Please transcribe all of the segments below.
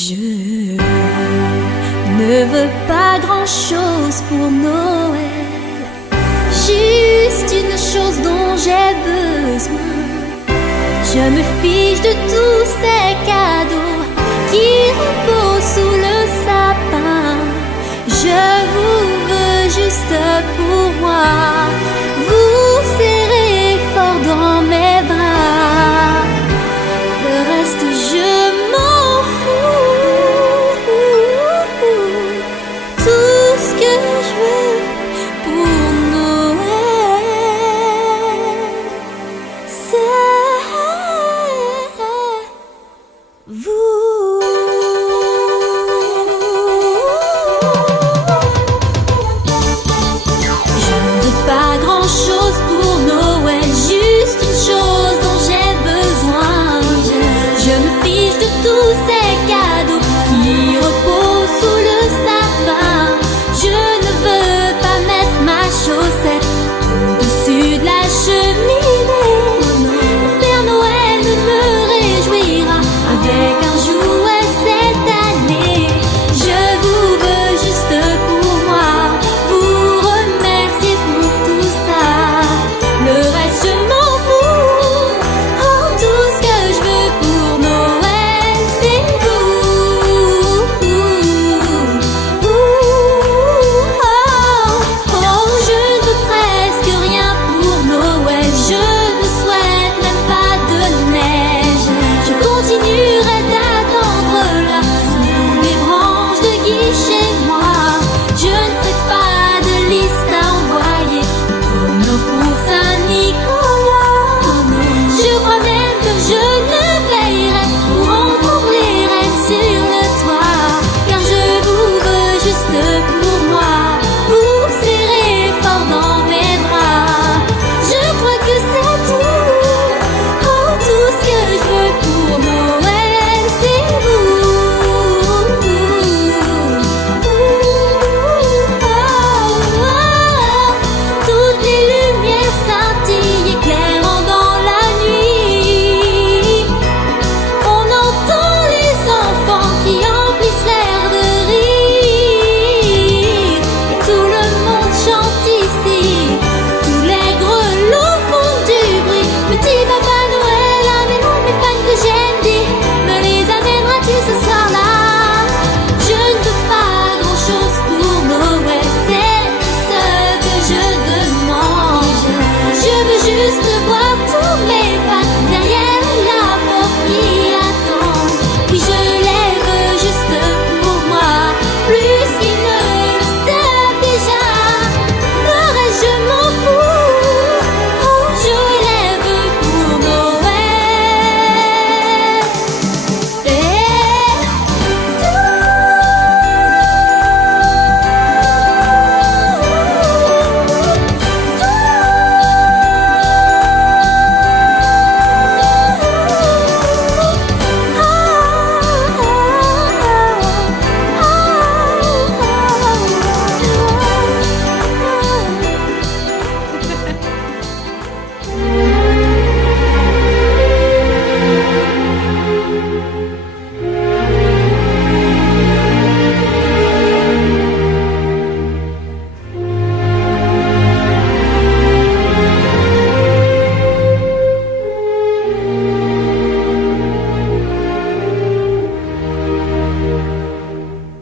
Je ne veux pas grand-chose pour Noël, juste une chose dont j'ai besoin. Je me fiche de tous ces cadeaux qui reposent sous le sapin. Je vous veux juste pour moi, vous serrez fort dans mes bras. Le reste je m'en fous. Tout ce que je veux pour Noël, c'est vous. Je ne veux pas grand-chose pour Noël, juste une chose dont j'ai besoin. Je me fiche de tous ces cadeaux qui reposent sous le sapin. Je ne veux pas mettre ma chaussette au-dessus de la cheminée. Le Père Noël ne me réjouira avec un jouet cette année. Je vous veux juste pour moi, vous remercier pour tout ça. Le reste je m'en fous. Oh, tout ce que je veux pour Noël, c'est vous. Je ne veux presque rien pour Noël. Je ne souhaite même pas de neige. Je continuerai d'attendre là sous les branches de gui chez moi. Je ne ferai pas de liste à envoyer comme pour Saint-Nicolas. Je crois même que je ne veillerai pour entendre les rêves sur le toit. Car je vous veux juste pour moi, vous serrez fort dans mes bras. Je crois que c'est tout. Oh, tout ce que je veux pour Noël, c'est toutes les lumières scintillent éclairant dans la nuit. On entend les enfants qui emplissent l'air de rire. Et tout le monde chante ici, tous les grelots font du bruit. Petit Papa Noël, amène-moi mes fans que j'aime, dis, me les amèneras-tu ce soir-là? Je ne veux pas grand-chose pour Noël, c'est ce que je demande. Je veux juste voir tous mes fans derrière la porte qui attendent. Oui, je les veux juste pour moi, plus qu'ils ne le savent déjà. Le reste je m'en fous. Oh, je les veux pour Noël, c'est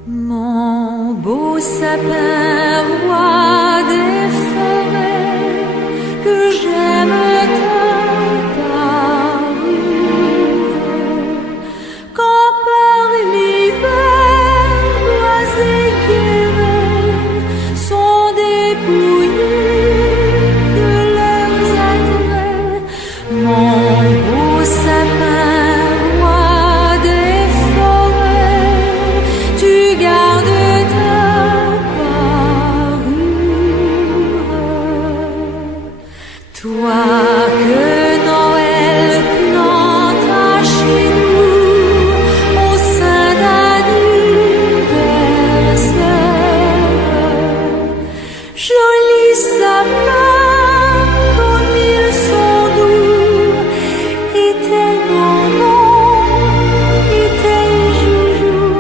mon beau sapin, roi des forêts, que j'aime ta parure. Quand par l'hiver, bois éclairés sont dépouillés de leurs attraits, mon beau sapin, roi des forêts, tu gardes ta parure. Toi que Noël planta chez nous au sein d'anniversaire, joli sapin comme ils sont doux, et tellement bons, et tes joujoux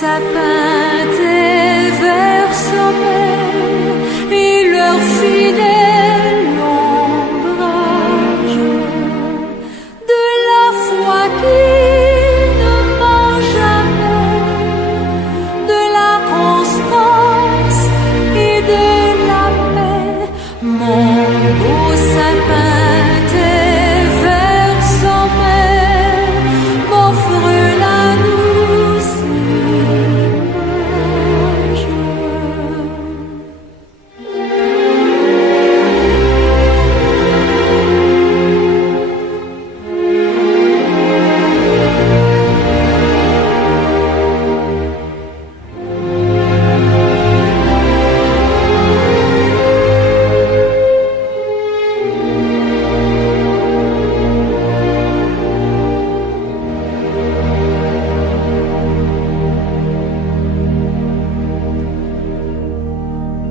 sapins tes verts sommets et leur fidèle ombrage de la foi qui ne ment jamais, de la constance et de la paix, mon beau sapin tes verts sommets m'offre la douce image.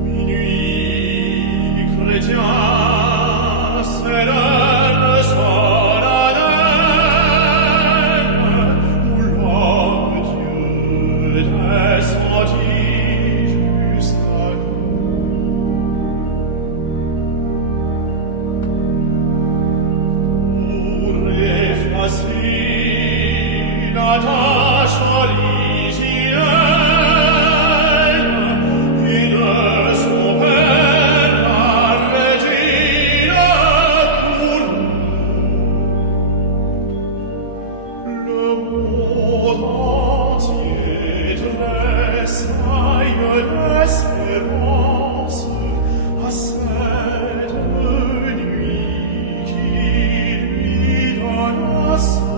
Minuit chrétien, c'est l'heure solennelle où l'homme Dieu descendit jusqu'à nous. Pour effacer la tâche originelle et de son Père la Regina pour nous. Le monde entier tressaille d'espérance à cette nuit qui lui donne un sauveur.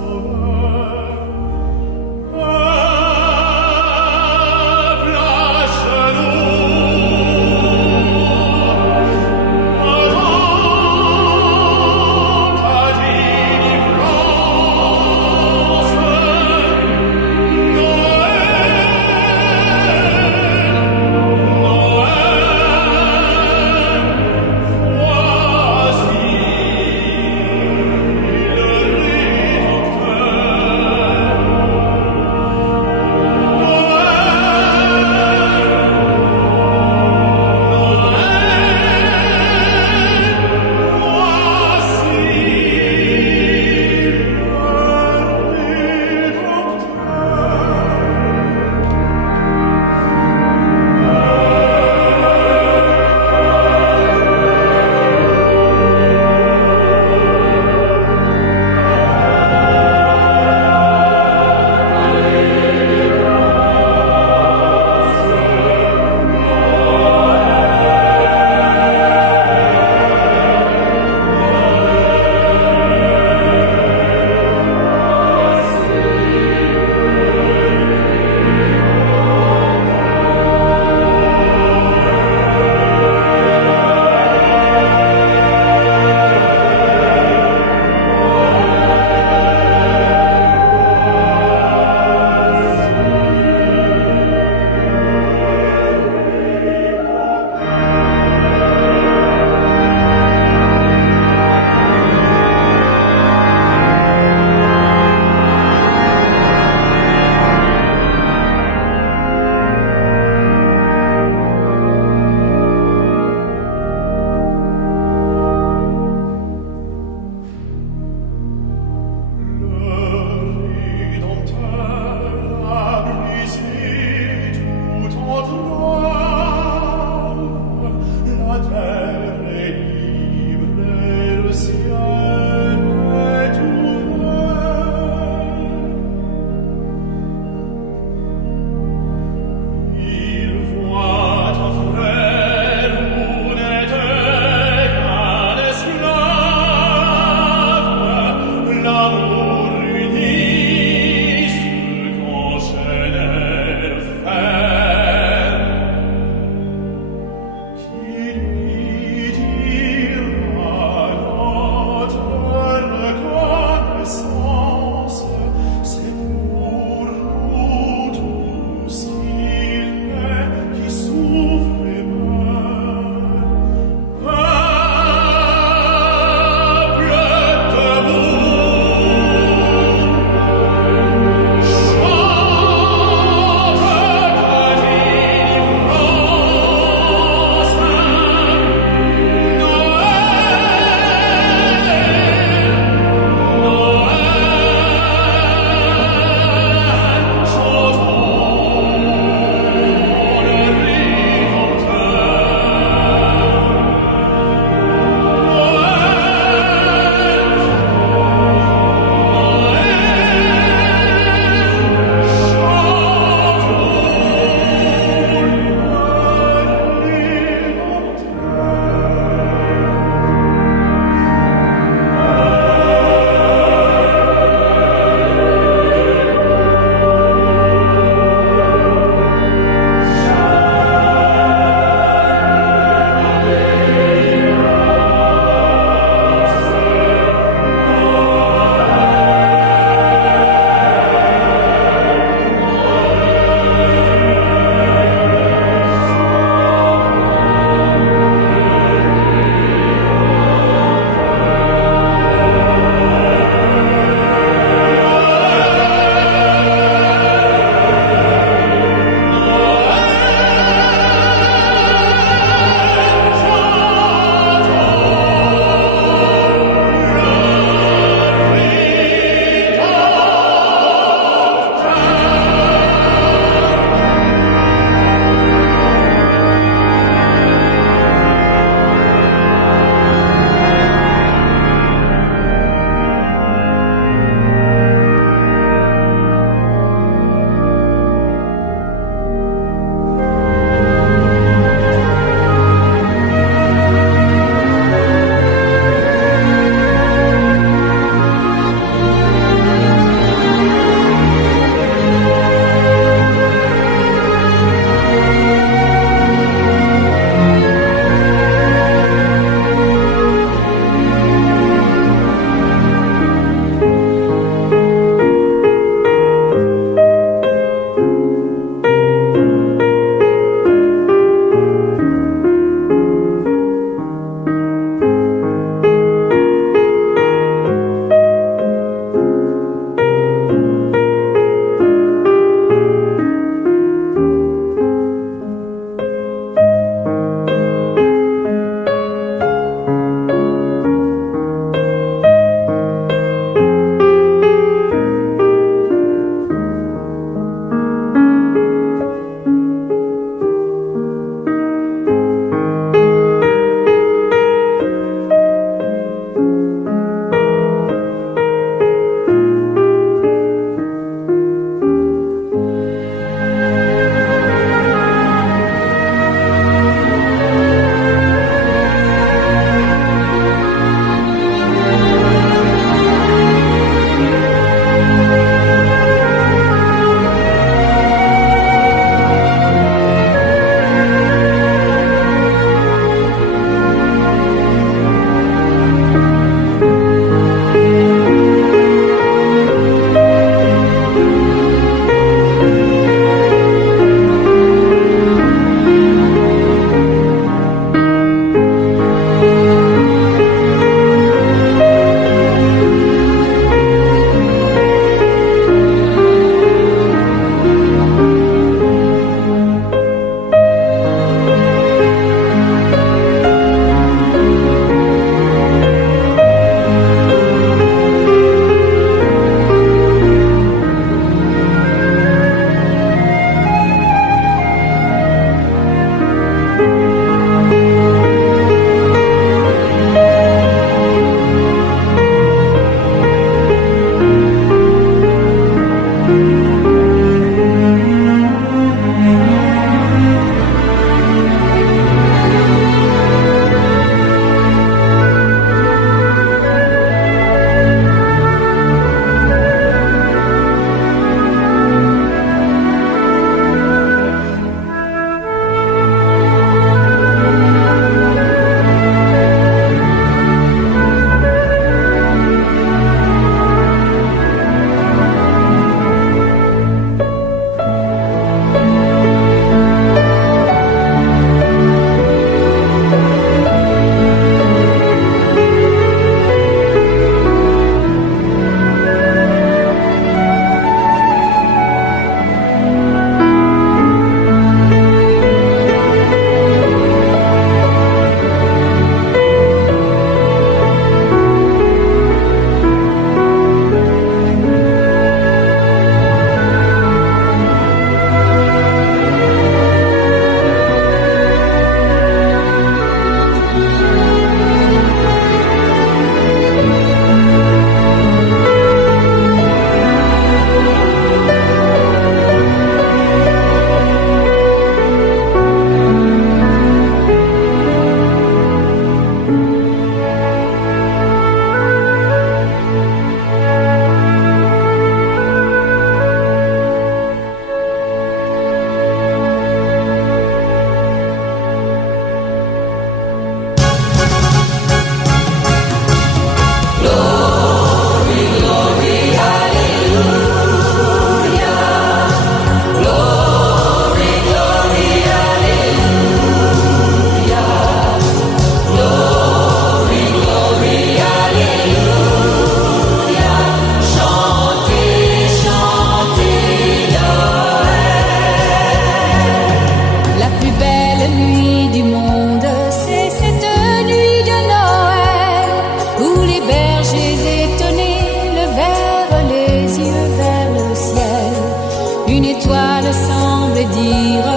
Une étoile semble dire: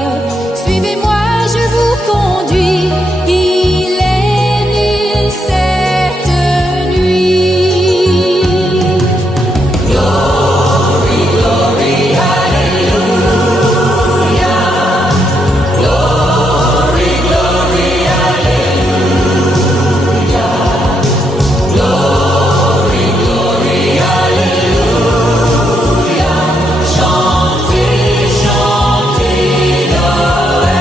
suivez-moi, je vous conduis. Il est nu cette nuit. Glory, glory, hallelujah. Glory, glory, hallelujah. Glory, glory, hallelujah. Chantez, chantez Noël.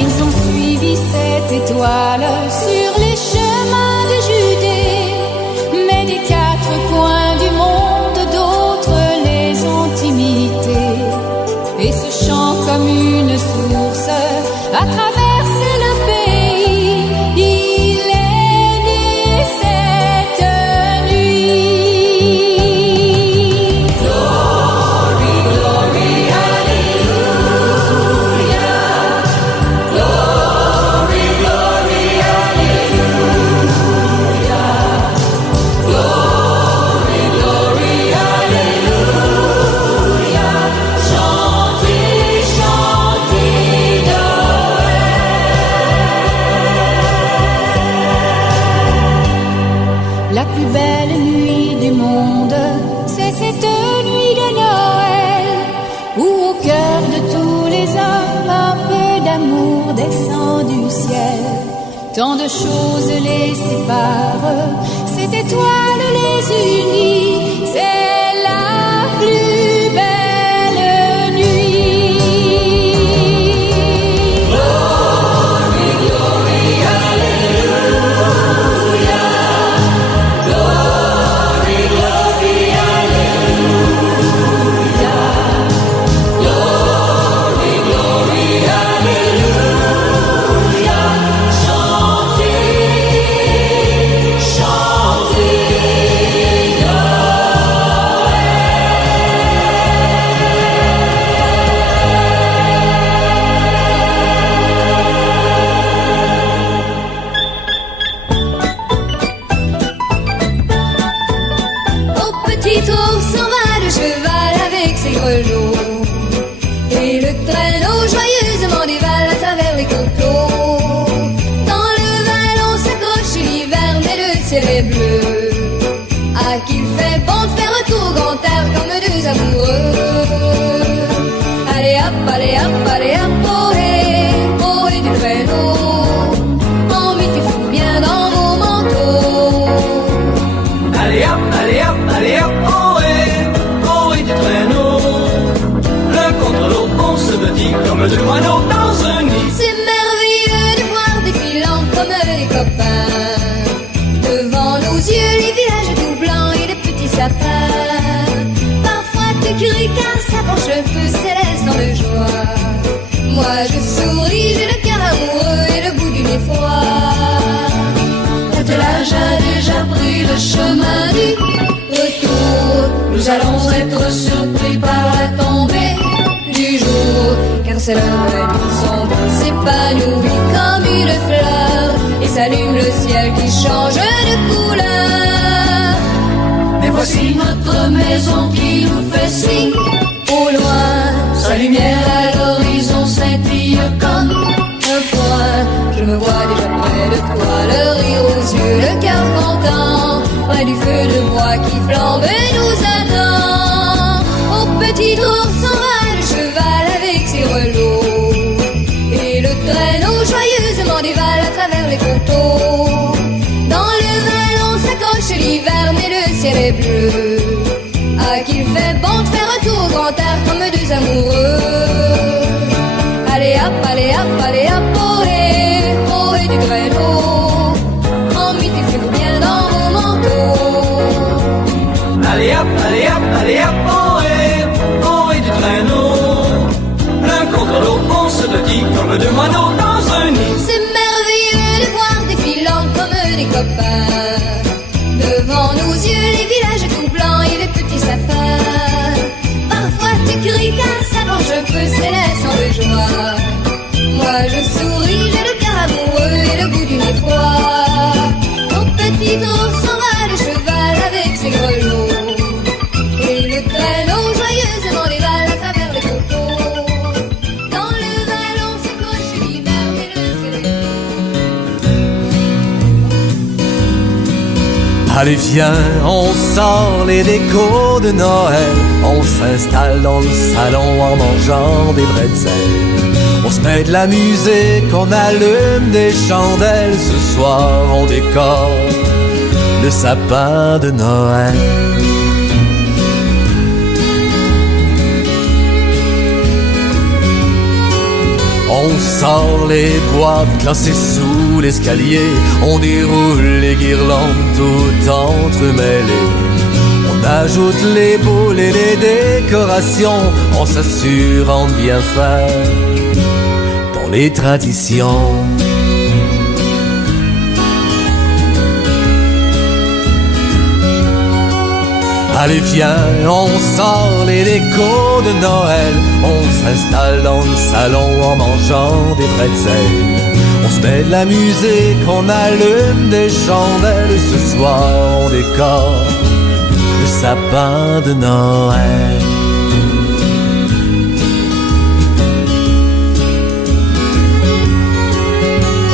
Ils ont suivi cette étoile sur les chemins de Judée, mais des quatre coins du monde, d'autres les ont imités. Et ce chant comme une source a traversé le pays. Il est né cette nuit. Glory, glory, hallelujah. Glory, glory, hallelujah. Glory, glory, hallelujah. Chantez, chantez Noël. La plus belle nuit du monde, c'est cette nuit de Noël, où au cœur de tous les hommes un peu d'amour descend du ciel. Tant de choses les séparent, cette étoile les unit, c'est la plus belle nuit. Glory, glory, hallelujah. Glory, glory, hallelujah. Glory, glory, hallelujah. Chantez, chantez Noël. Au petit trot s'en va le cheval avec ses grelots, et le traîneau joyeusement dévale à travers les coteaux. Dans le vallon s'accroche l'hiver, mais le ciel est bleu. Ah, qu'il fait bon de faire un tour grand air comme deux amoureux. Allez hop, allez hop, allez hop, oh et du traîneau. Emmêtez-vous bien dans vos manteaux. Allez hop, allez hop, allez hop, oh et du traîneau. L'un contre l'autre, on se dit comme deux moineaux dans un nid. C'est merveilleux de voir défilant comme des copains. Devant nos yeux, les villages tout blancs et les petits sapins. Parfois tu cries car ça penche un peu céleste de joie. Moi je souris, j'ai le cœur amoureux et le bout du nez froid. L'attelage a déjà pris le chemin du retour. Nous allons être surpris par la tombée du jour, car c'est l'heure où ils sont s'épanouit comme une fleur et s'allume le ciel qui change de couleur. Mais voici notre maison qui nous fait signe au loin. Sa lumière à l'horizon scintille comme un point. Je me vois déjà près de toi, le rire aux yeux, le cœur content, près du feu de bois qui flambe et nous attend. Au petit tour s'en va le cheval avec ses relots, et le traîneau joyeusement dévale à travers les coteaux. Dans le vallon s'accroche l'hiver, mais le ciel est bleu. Ah, qu'il fait bon de faire un tour grand air comme deux amoureux. Allez hop, allez hop, allez hop, oh et du traîneau. Emmêtez-vous bien dans vos manteaux. Allez hop, allez hop, allez hop, oh et du traîneau. L'un contre l'autre, on se dit comme deux moineaux dans un nid. C'est merveilleux de voir défilant comme des copains. Devant nos yeux, les villages tout blancs et les petits sapins. Parfois tu cries car ça penche un peu céleste de joie. Moi je souris, j'ai le cœur amoureux et le bout du nez froid. Ton petit trot s'en va le cheval avec ses Allez viens, on sort les décos de Noël, on s'installe dans le salon en mangeant des bretzels. On se met de la musique, on allume des chandelles. Ce soir on décore le sapin de Noël. On sort les boîtes classées sous l'escalier, on déroule les guirlandes tout entremêlées. On ajoute les boules et les décorations, on s'assurant de bien faire dans les traditions. Allez viens, on sort les décos de Noël, on s'installe dans le salon en mangeant des bretzels. On se met de la musique, on allume des chandelles. Ce soir on décore le sapin de Noël.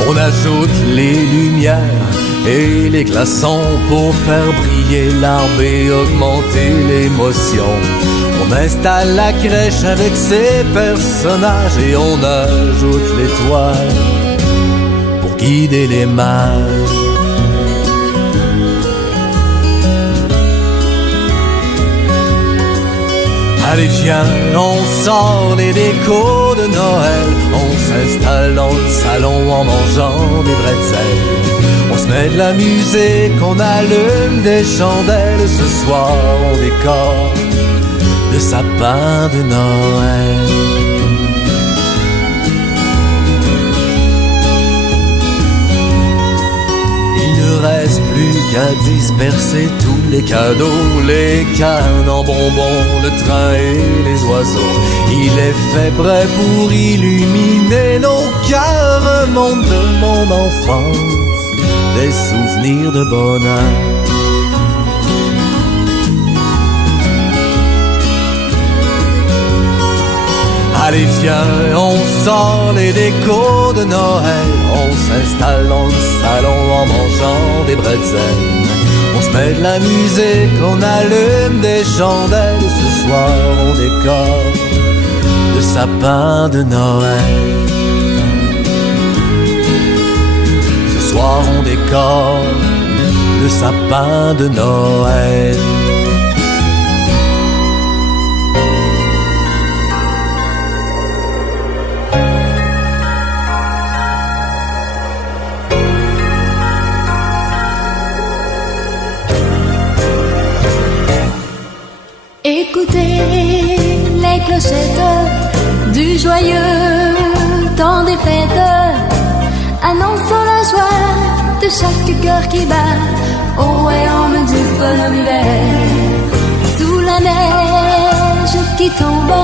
On ajoute les lumières et les glaçons pour faire briller l'arbre et augmenter l'émotion. On installe la crèche avec ses personnages et on ajoute l'étoile pour guider les mages. Allez viens, on sort les décos de Noël, on s'installe dans le salon en mangeant des bretzels. On se met de la musique, on allume des chandelles. Ce soir on décore le sapin de Noël. Il ne reste plus qu'à disperser tous les cadeaux, les cannes en bonbons, le train et les oiseaux. Il est fait prêt pour illuminer nos cœurs, un monde de mon enfance, des souvenirs de bonheur. Allez viens, on sort les décos de Noël, on s'installe dans le salon en mangeant des bretzels. On se met de la musique, on allume des chandelles. Ce soir on décore le sapin de Noël. Ce soir on décore le sapin de Noël. Écoutez les clochettes du joyeux temps des fêtes, annonçant la joie de chaque cœur qui bat au royaume du bonhomme hiver. Sous la neige qui tombe,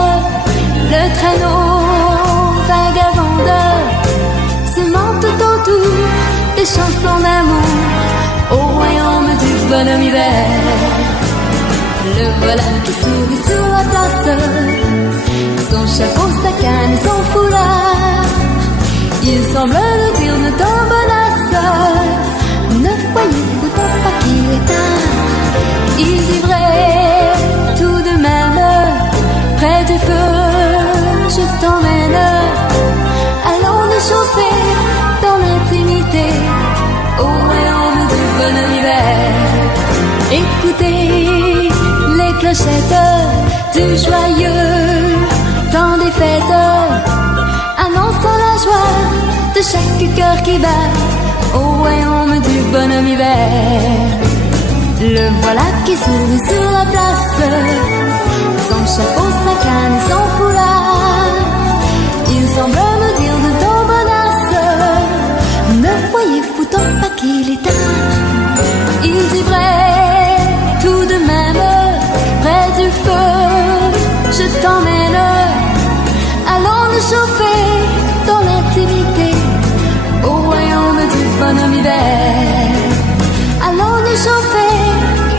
le traîneau vagabonde se monte autour des chansons d'amour au royaume du bonhomme hiver. Le voilà qui sourit sur la place, son chapeau, sa canne et son foulard. Il semble nous dire de ton bonasse, ne voyez-vous donc pas qu'il est tard. Il dit vrai tout de même, près du feu je t'emmène. Allons nous chauffer dans l'intimité au royaume du bonhomme hiver. Écoutez les clochettes du joyeux temps des fêtes, annonçant la joie de chaque cœur qui bat au royaume du bonhomme hiver. Le voilà qui sourit sur la place, son chapeau, sa canne et son foulard. Il semble me dire de ton bonasse, ne voyez-vous donc pas qu'il est tard. Il dit vrai tout de même, près du feu je t'emmène. Allons nous chauffer dans l'intimité au royaume du bonhomme hiver. Allons nous chauffer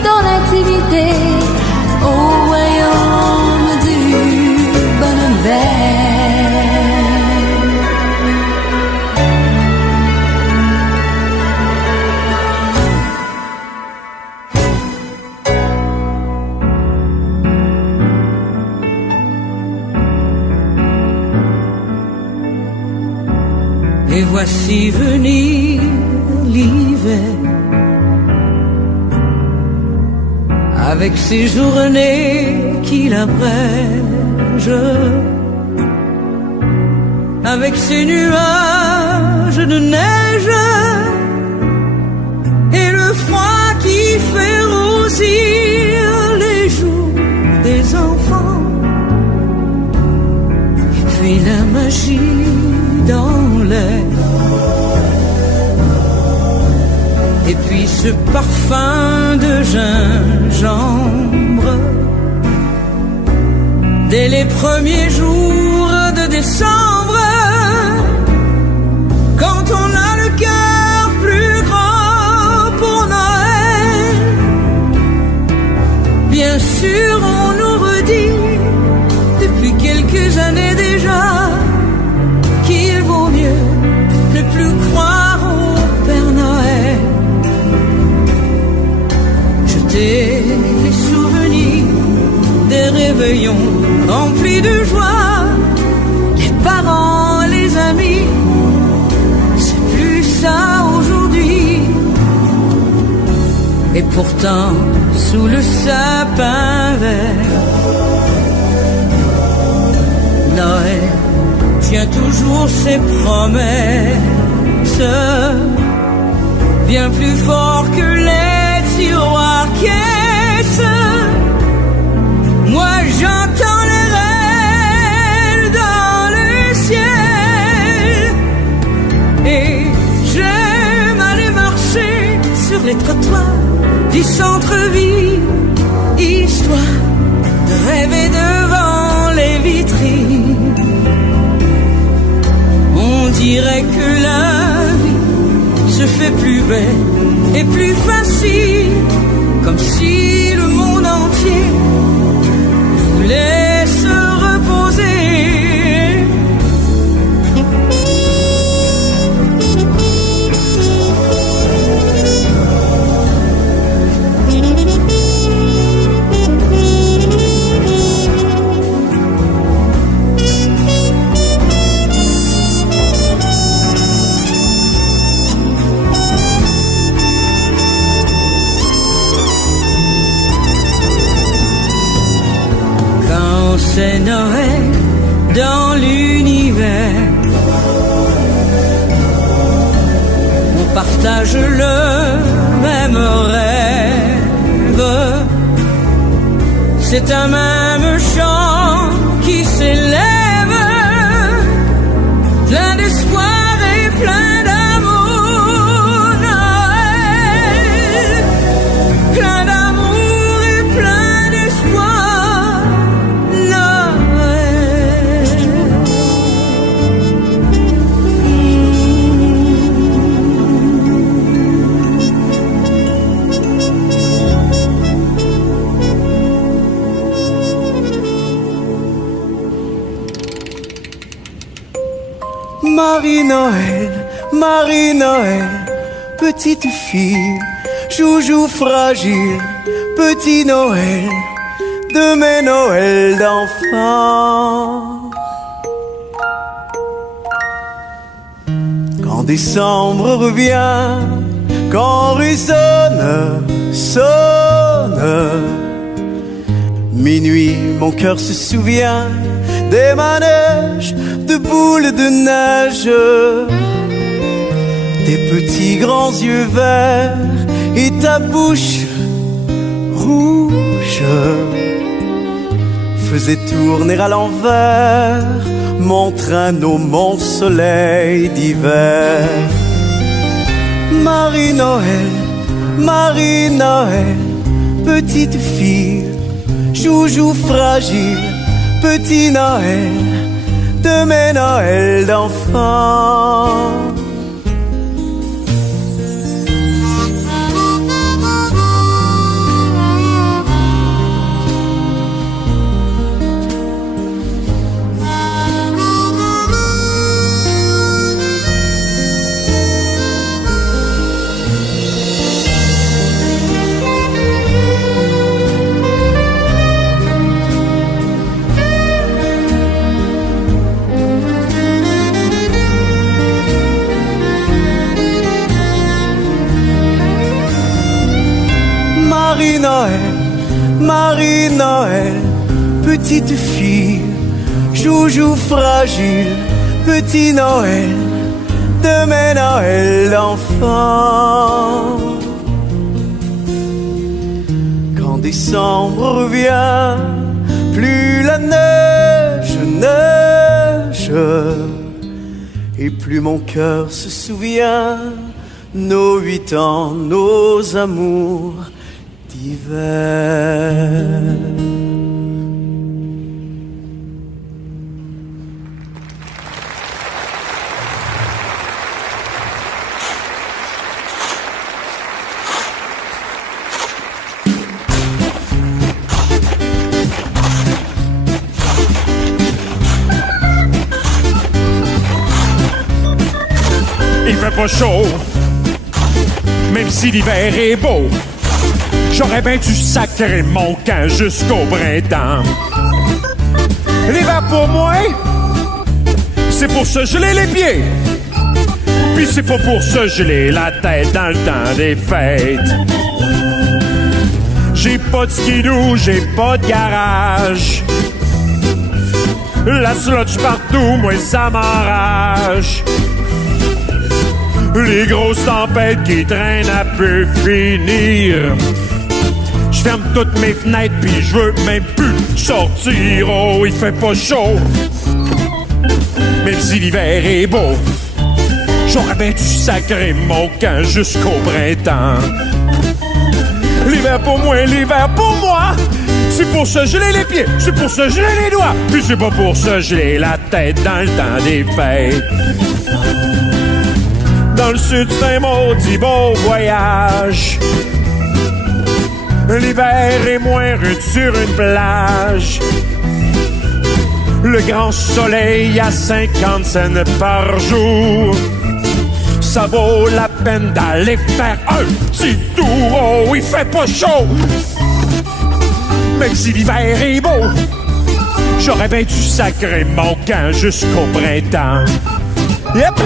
dans l'intimité au royaume du bonhomme hiver. voici venir l'hiver, avec ses journées qu'il abrège, avec ses nuages de neige et le froid qui fait rosir les joues des enfants, et puis la magie dans l'air, et puis ce parfum de gingembre dès les premiers jours de décembre, quand on a le cœur plus grand pour Noël. Bien sûr, on nous redit depuis quelques années déjà qu'il vaut mieux ne plus croire au Père Noël. Jeter les souvenirs des réveillons remplis de joie, les parents, les amis, c'est plus ça aujourd'hui. Et pourtant, sous le sapin vert, Noël tient toujours ses promesses, bien plus fort que les tiroirs caisses. Moi j'entends les rênes dans le ciel, et j'aime aller marcher sur les trottoirs du centre-ville, histoire de rêver devant les vitrines. On dirait que la vie se fait plus belle et plus facile, comme si le monde entier voulait se reposer. C'est Noël dans l'univers, on partage le même rêve, c'est un même chant qui s'élève, plein d'espoir et plein d'amour. Noël, plein d'amour et plein d'espoir. Marie Noël, petite fille, joujou fragile, petit Noël, de mes Noëls d'enfants. Quand décembre revient, quand résonne, sonne, minuit, mon cœur se souvient des manèges de boules de neige, tes petits grands yeux verts et ta bouche rouge faisaient tourner à l'envers mon traîneau, mon soleil d'hiver. Marie Noël, petite fille, joujou fragile, petit Noël, de mes Noëls d'enfants. Marie-Noël, petite fille, joujou fragile, petit Noël, demain Noël d'enfant. Quand décembre revient, plus la neige neige, et plus mon cœur se souvient nos 8 ans, nos amours d'hiver. Il fait pas chaud, même si l'hiver est beau. J'aurais bien dû sacrer mon camp jusqu'au printemps. L'hiver pour moi, c'est pour se geler les pieds. Puis c'est pas pour se geler la tête dans le temps des fêtes. J'ai pas de skidoo, j'ai pas de garage. La sludge partout, moi ça m'enrage. Les grosses tempêtes qui traînent à peu finir. Je ferme toutes mes fenêtres pis je veux même plus sortir. Oh, il fait pas chaud, même si l'hiver est beau. J'aurais bien dû sacrer mon camp jusqu'au printemps. L'hiver pour moi, c'est pour se geler les pieds, c'est pour se geler les doigts. Puis c'est pas pour se geler la tête dans le temps des fêtes. Dans le sud, c'est un maudit beau voyage. L'hiver est moins rude sur une plage. Le grand soleil à 50 cents par jour. Ça vaut la peine d'aller faire un petit tour. Oh, il fait pas chaud, même si l'hiver est beau. J'aurais bien dû sacrer mon camp jusqu'au printemps. Yep.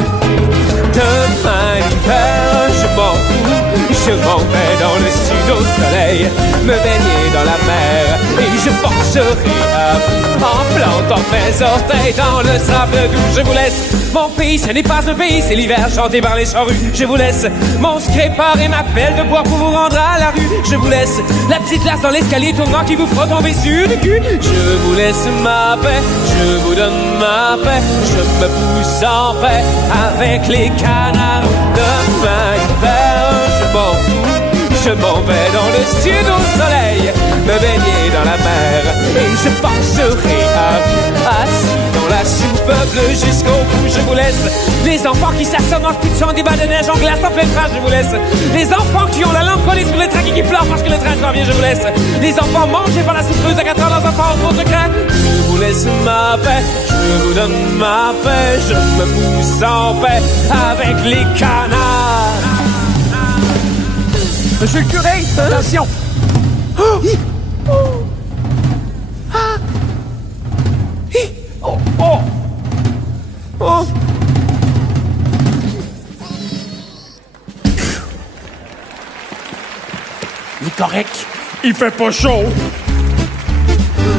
Demain l'hiver, je m'en fous, je m'en vais dans le sud au soleil, me baigner dans la mer, et je penserai à vous en plantant mes orteils dans le sable doux. Je vous laisse, mon pays, ce n'est pas un pays, c'est l'hiver chanté par les charrues. Je vous laisse mon scraper et ma pelle de bois pour vous rendre à la rue. Je vous laisse la petite glace dans l'escalier tournant qui vous fera tomber sur le cul. Je vous laisse ma paix, je vous donne ma paix, je me pousse en paix avec les canards. Demain l'hiver, je m'en fous, je m'en vais dans le sud au soleil, me baigner dans la mer, et je penserai à vous, assis dans la soupe bleue jusqu'au bout. Je vous laisse les enfants qui s'assomment en pitchant des bas de neige en glace en pleine face. Je vous laisse les enfants qui ont la langue collée sur les trains et qui pleurent parce que le train s'en vient. Je vous laisse les enfants mangés par la souffleuse à 4 heures dans un fort gros secret. Je vous laisse ma paix, je vous donne ma paix, je me pousse en paix avec les canards. Monsieur le curé, attention! Oh! Oh! Oh! Oh! Il est correct, il fait pas chaud,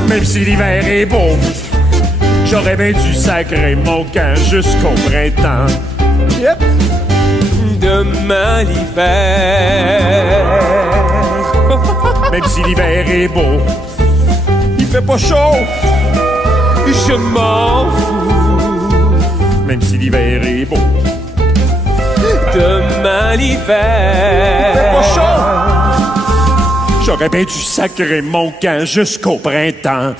même si l'hiver est beau. J'aurais bien dû sacrer mon camp jusqu'au printemps. Yep. Demain l'hiver, même si l'hiver est beau, il fait pas chaud, je m'en fous, même si l'hiver est beau. Demain l'hiver, il fait pas chaud, j'aurais bien dû sacrer mon camp jusqu'au printemps.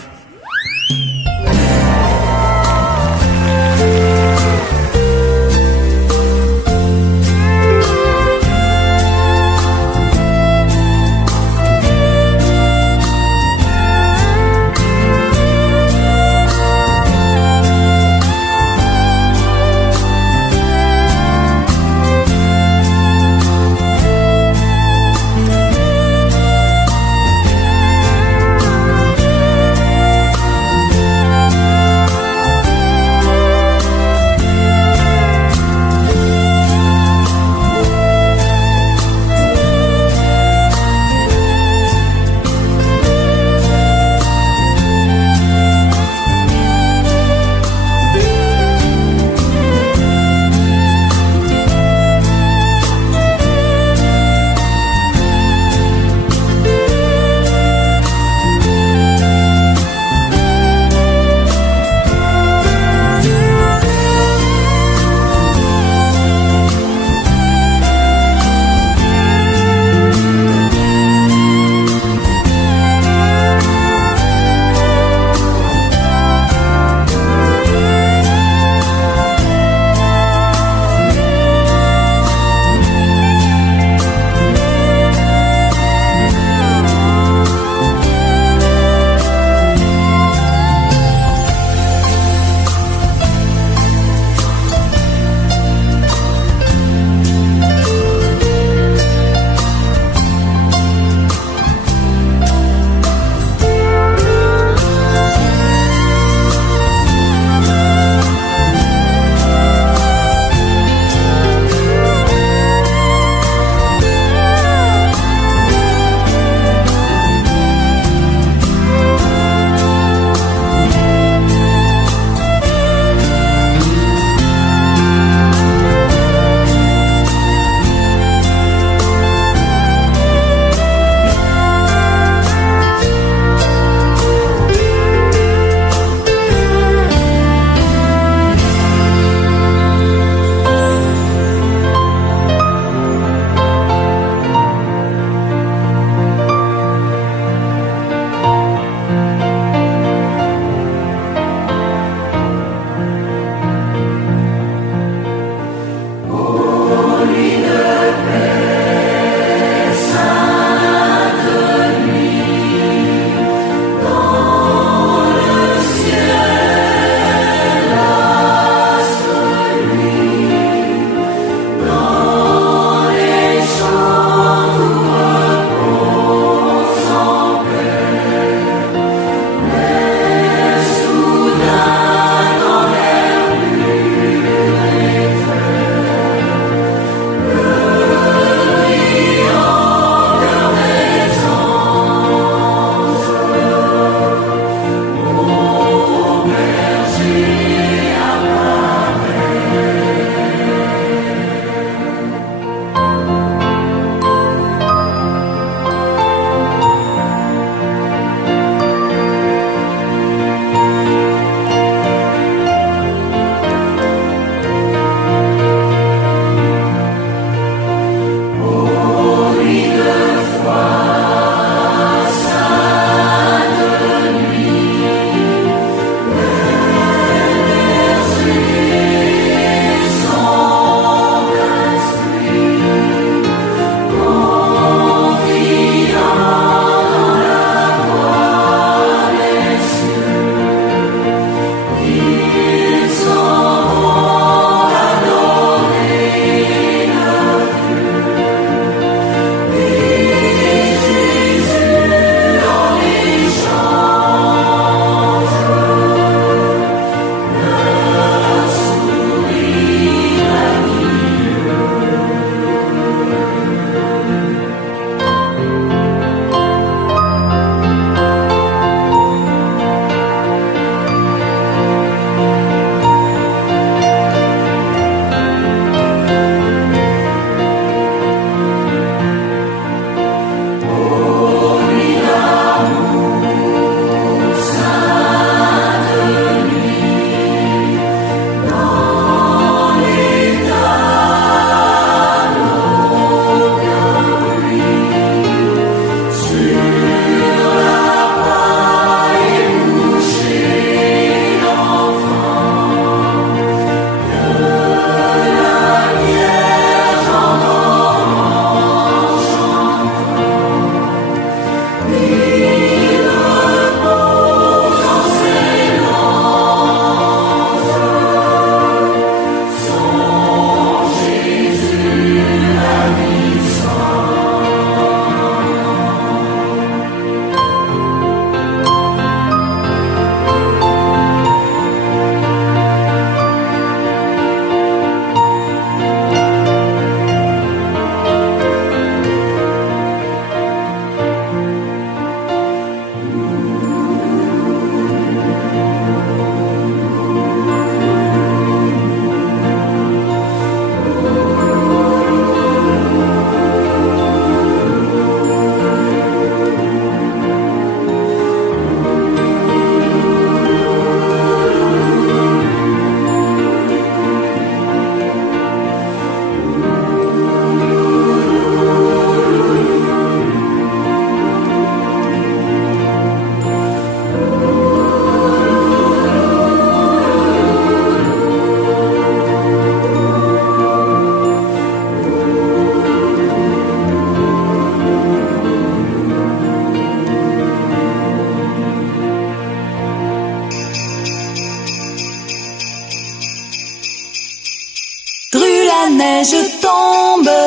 neige tombe,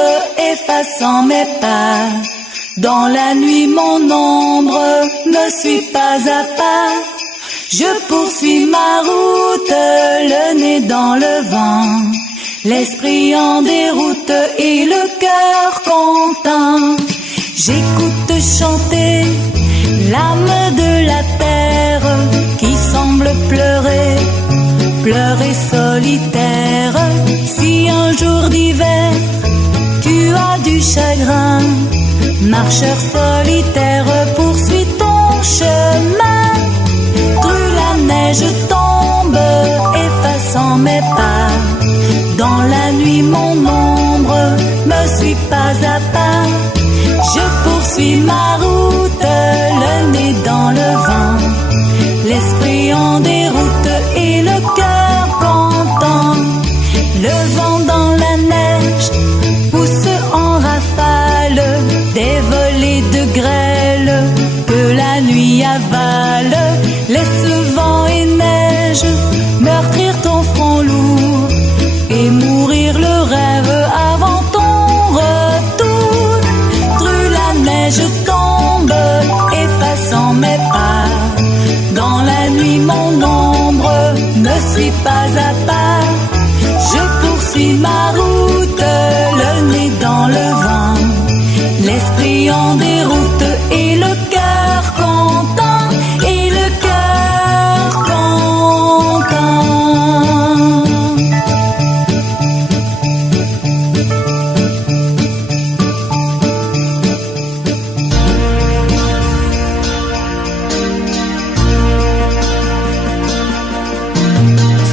effaçant mes pas. Dans la nuit, mon ombre me suit pas à pas. Je poursuis ma route, le nez dans le vent, l'esprit en déroute et le cœur content. J'écoute chanter l'âme de la terre qui semble pleurer, pleurer solitaire. Si un jour d'hiver tu as du chagrin, marcheur solitaire, poursuis ton chemin. Drue la neige tombe, effaçant mes pas. Dans la nuit, mon ombre me suit pas à pas. Je poursuis ma route, le nez dans le vent, l'esprit en déroute et le cœur content. Le vent dans la neige pousse en rafale des volées de grêle que la nuit avale. Laisse vent et neige meurtrir ton front lourd et mourir le rêve avant ton retour. Drue la neige tombe, effaçant mes pas. Dans la nuit, mon ombre me suit pas à pas. Je poursuis ma route, le nez dans le vent, l'esprit en déroute et le cœur content, et le cœur content.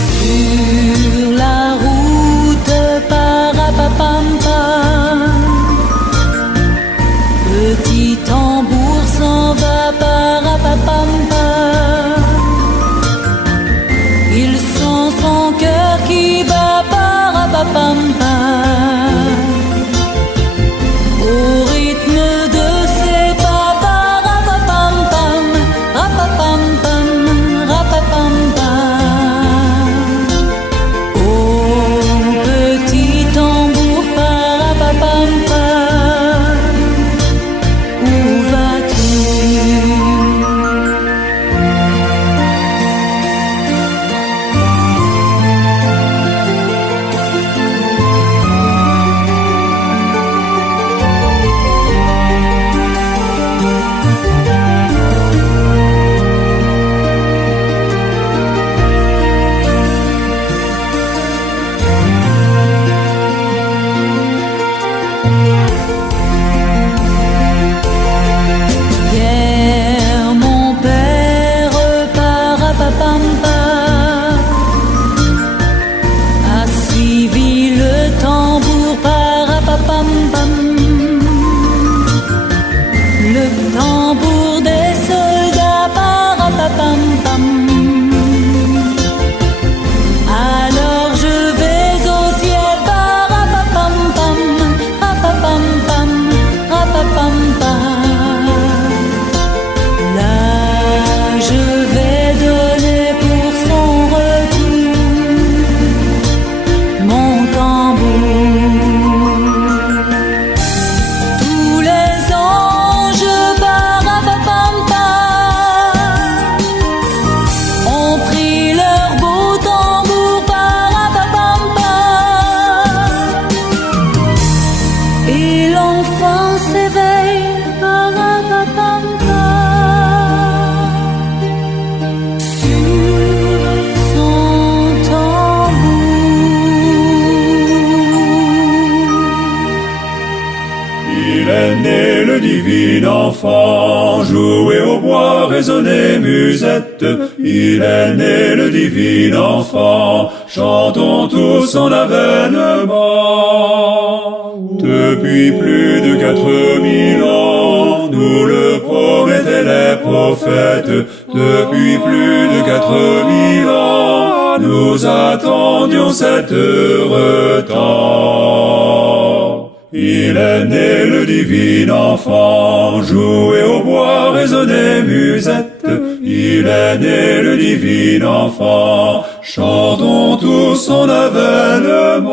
Sur la route, parapapampa, petit tambour s'en va, parapapampa. Il sent son cœur qui bat, parapapampa, au rythme de ses pas, parapapampam, rapapampam, rapapampam. Oh petit tambour, parapapampa, où vas-tu? Pierre, mon père, parapapampa, a suivi le tambour, parapapampam, le tambour des soldats, parapapampam. Alors je vais au ciel, parapapampam, rapapampam, rapapampam. Là je vais donner pour son retour mon tambour. Tous les anges, parapapampa, ont pris leur beau tambour, parapapampa, et l'enfant s'éveille, parapapampa, sur son tambour. Il est né le divin enfant, jouer au bois, résonner musette. Il est né le divin enfant, chantons tous en avènement. Depuis plus de 4000 ans, nous le promettaient les prophètes. Depuis plus de 4000 ans, nous attendions cet heureux temps. Il est né le divin enfant, jouer au bois, résonner musette. Il est né le divin enfant, chantons tous son avènement.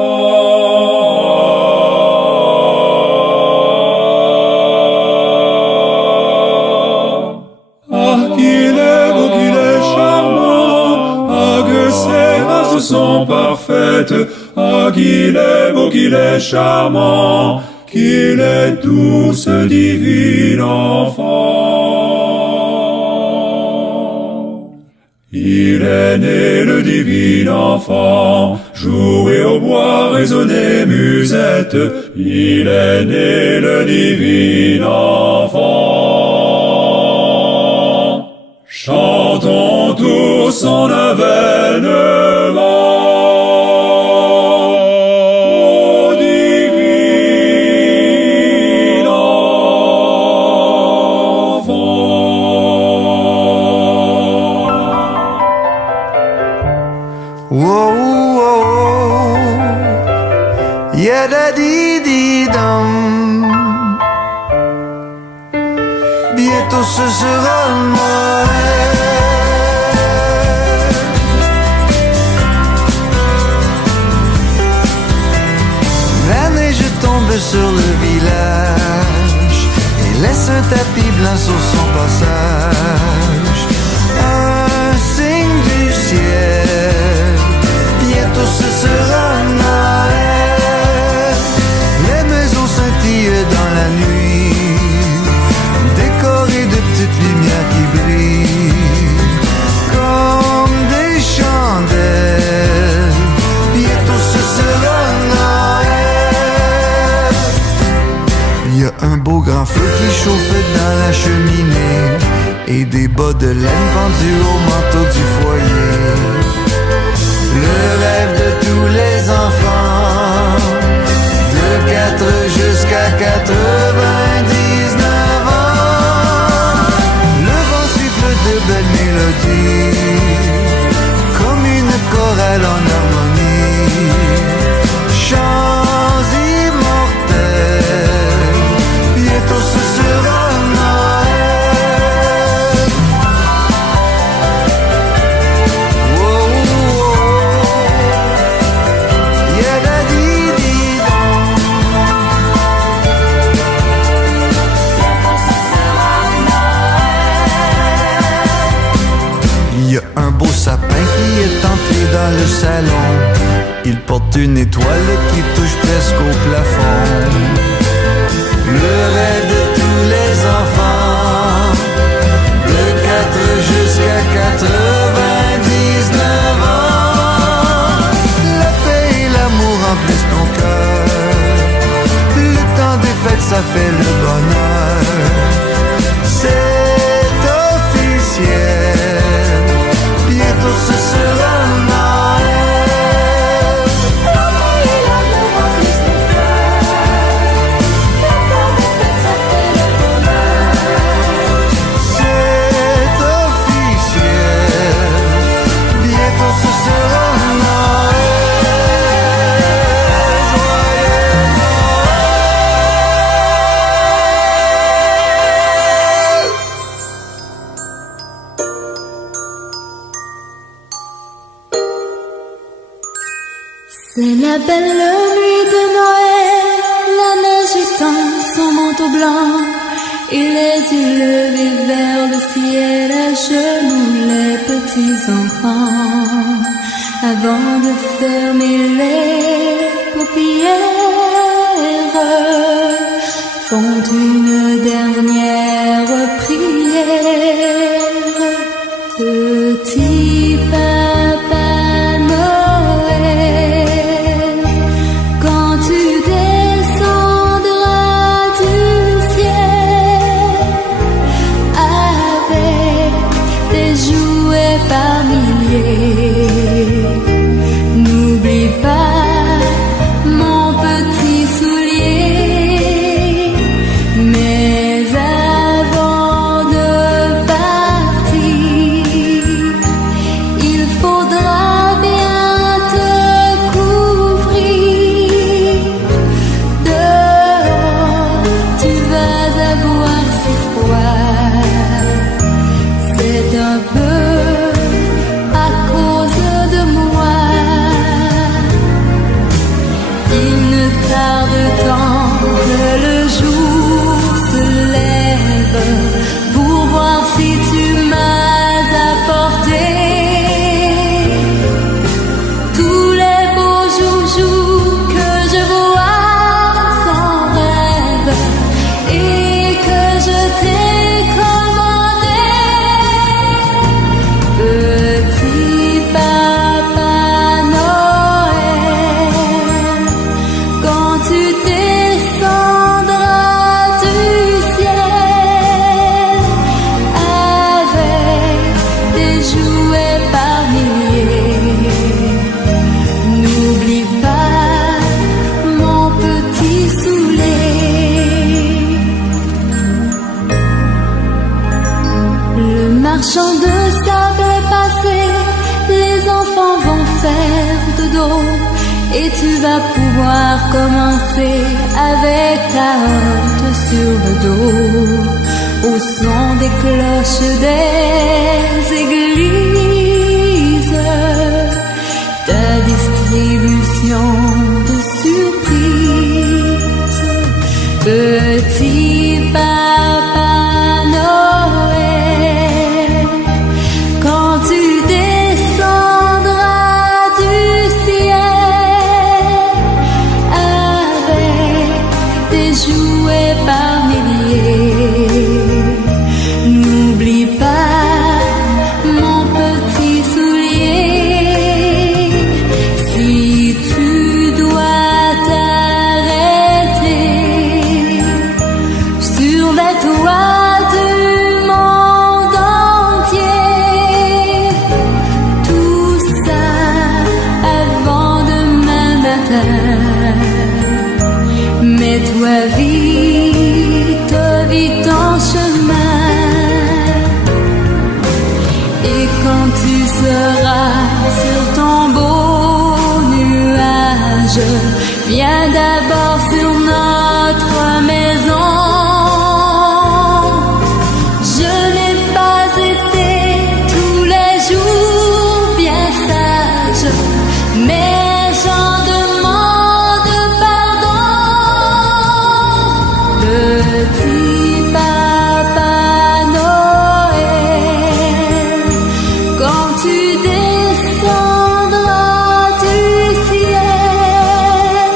sont parfaites. Ah, qu'il est beau, qu'il est charmant, qu'il est doux ce divin enfant. Il est né le divin enfant, jouer au bois, résonner musette. Il est né le divin enfant. Chantons tous son avènement. Bientôt ce sera Noël. La neige tombe sur le village et laisse un tapis blanc sur son passage. Un signe du ciel. Bientôt ce sera Noël. Les maisons scintillent dans la nuit, décorées de petites lumières qui brillent comme des chandelles. Bientôt ce sera Noël. Il y a un beau grand feu qui chauffe dans la cheminée et des bas de laine pendus au manteau du foyer. Le rêve de tous les enfants, de 4 jusqu'à 99 ans. Le vent siffle de belles mélodies, comme une chorale en harmonie. Chants immortels, bientôt ce sera Noël. Oh, oh, oh. Yadadididon. Il y a un beau sapin qui est entré dans le salon. Il porte une étoile qui touche presque au plafond. Le rêve de tous les enfants, de 4 jusqu'à 99 ans. La paix et l'amour remplissent nos cœurs. Le temps des fêtes, ça fait le bonheur. C'est officiel. Bientôt ce sera Noël. La paix et l'amour remplissent nos cœurs. Le temps des fêtes, ça fait le bonheur. C'est officiel. Bientôt ce sera Noël. Joyeux C'est la belle nuit de Noël, la neige étend son manteau blanc et les yeux levés vers le ciel, à genoux les petits enfants, avant de fermer les paupières, font une dernière prière. Petit papa Noël, quand tu descendras du ciel avec des jouets par milliers, n'oublie pas mon petit soulier. marchand de sable passé, les enfants vont faire dodo et tu vas pouvoir commencer avec ta hotte sur le dos, au son des cloches des églises, ta distribution de surprises. Petit papa Noël, quand tu descendras du ciel avec tes jouets par milliers, n'oublie pas mon petit soulier. Si tu dois t'arrêter sur les toits du monde entier, tout ça avant demain matin. Mets-toi vite, vite en chemin. Et quand tu seras sur ton beau nuage, viens d'abord sur notre maison. Je n'ai pas été tous les jours bien sage, mais j'en demande pardon. Petit papa Noël, quand tu descendras du ciel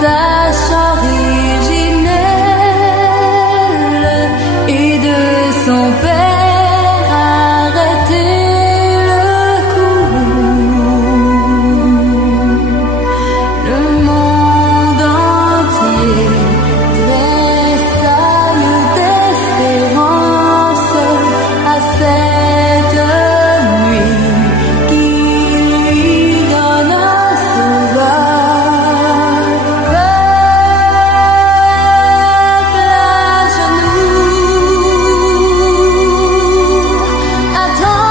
tâche originelle et de son père arrêter le cours. Le monde entier tressaille d'espérance à cette nuit qui lui donne un sauveur. Peuple à genoux, attends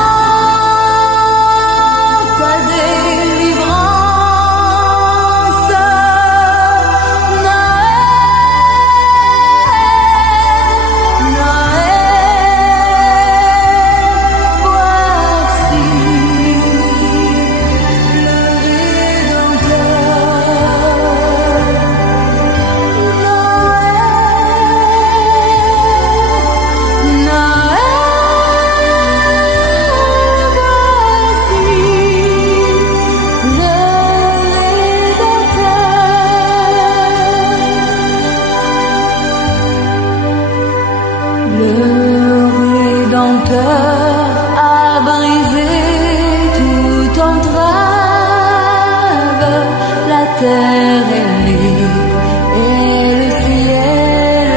ta délivrance. Voici le Rédempteur a brisé toute entrave, la terre est libre et le ciel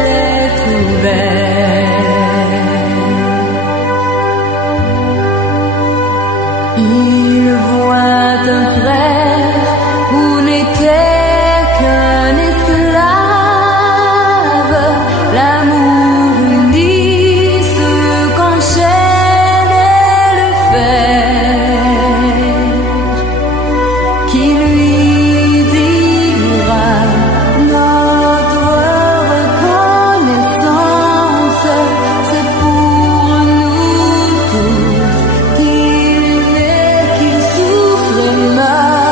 est ouvert. Il voit un frère où n'était qu'un esclave, l'amour unit ce qu'enchaînait le fer, qui lui dira notre reconnaissance, c'est pour nous tous qu'il naît, qu'il souffre et meurt.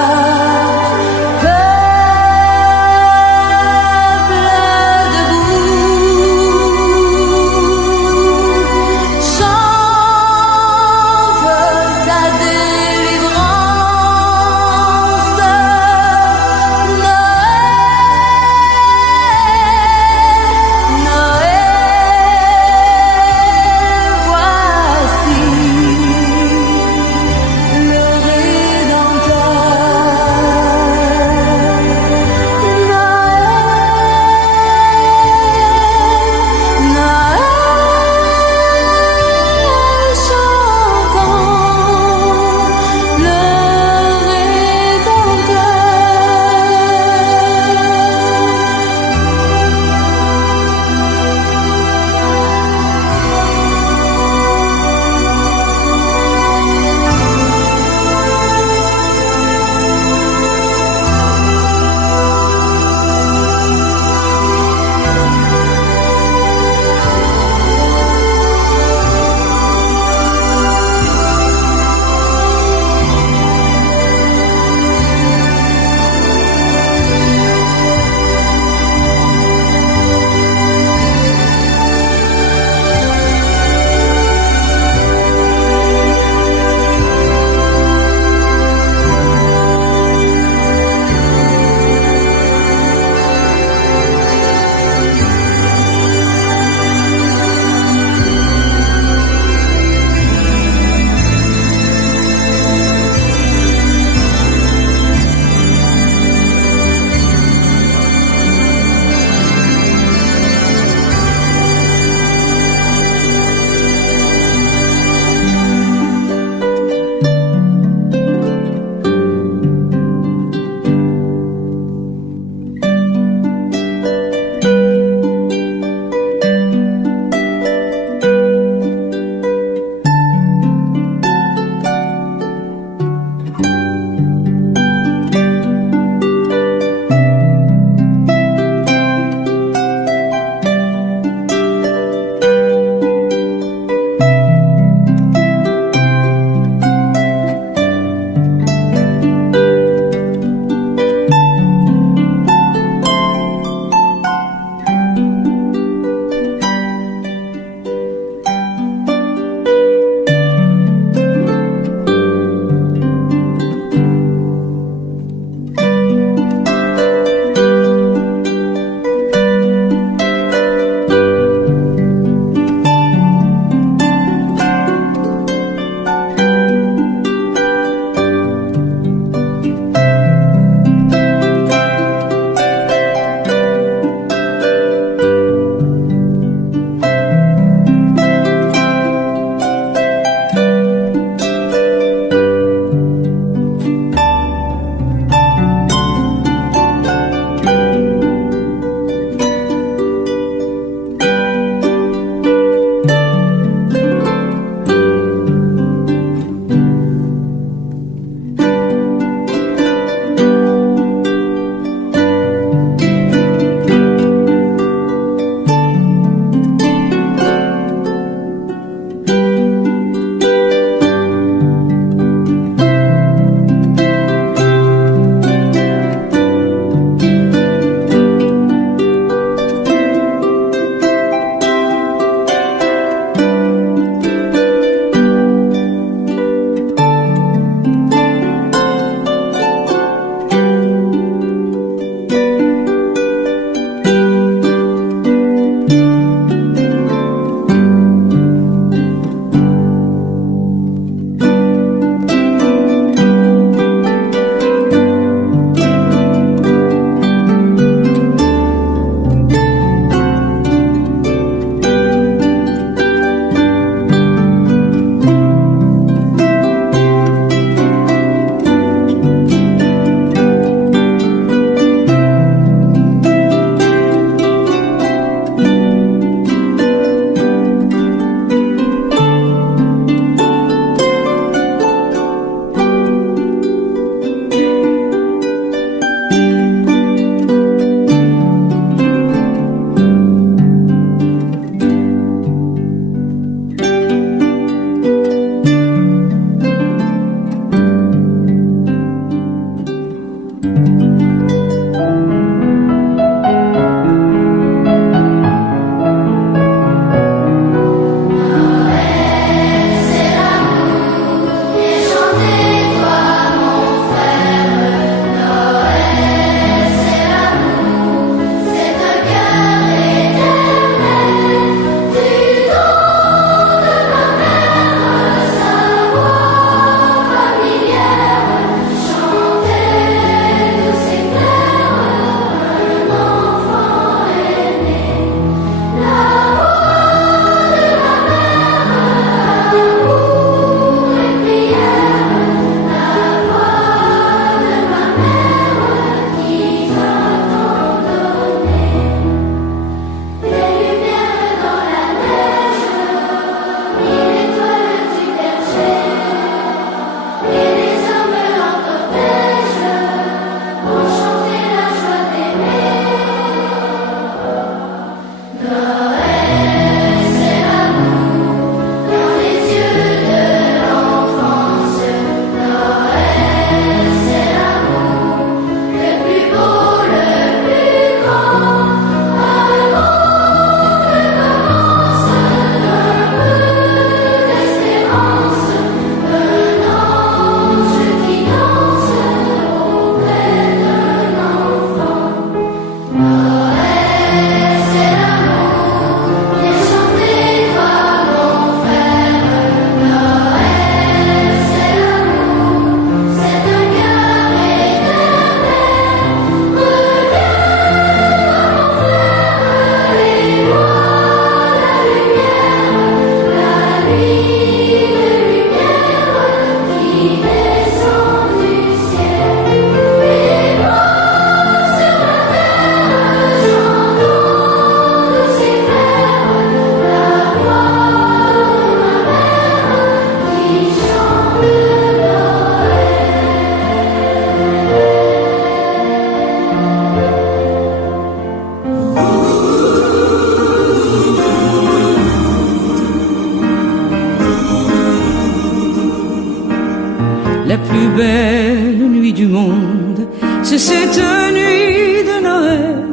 La plus belle nuit du monde, c'est cette nuit de Noël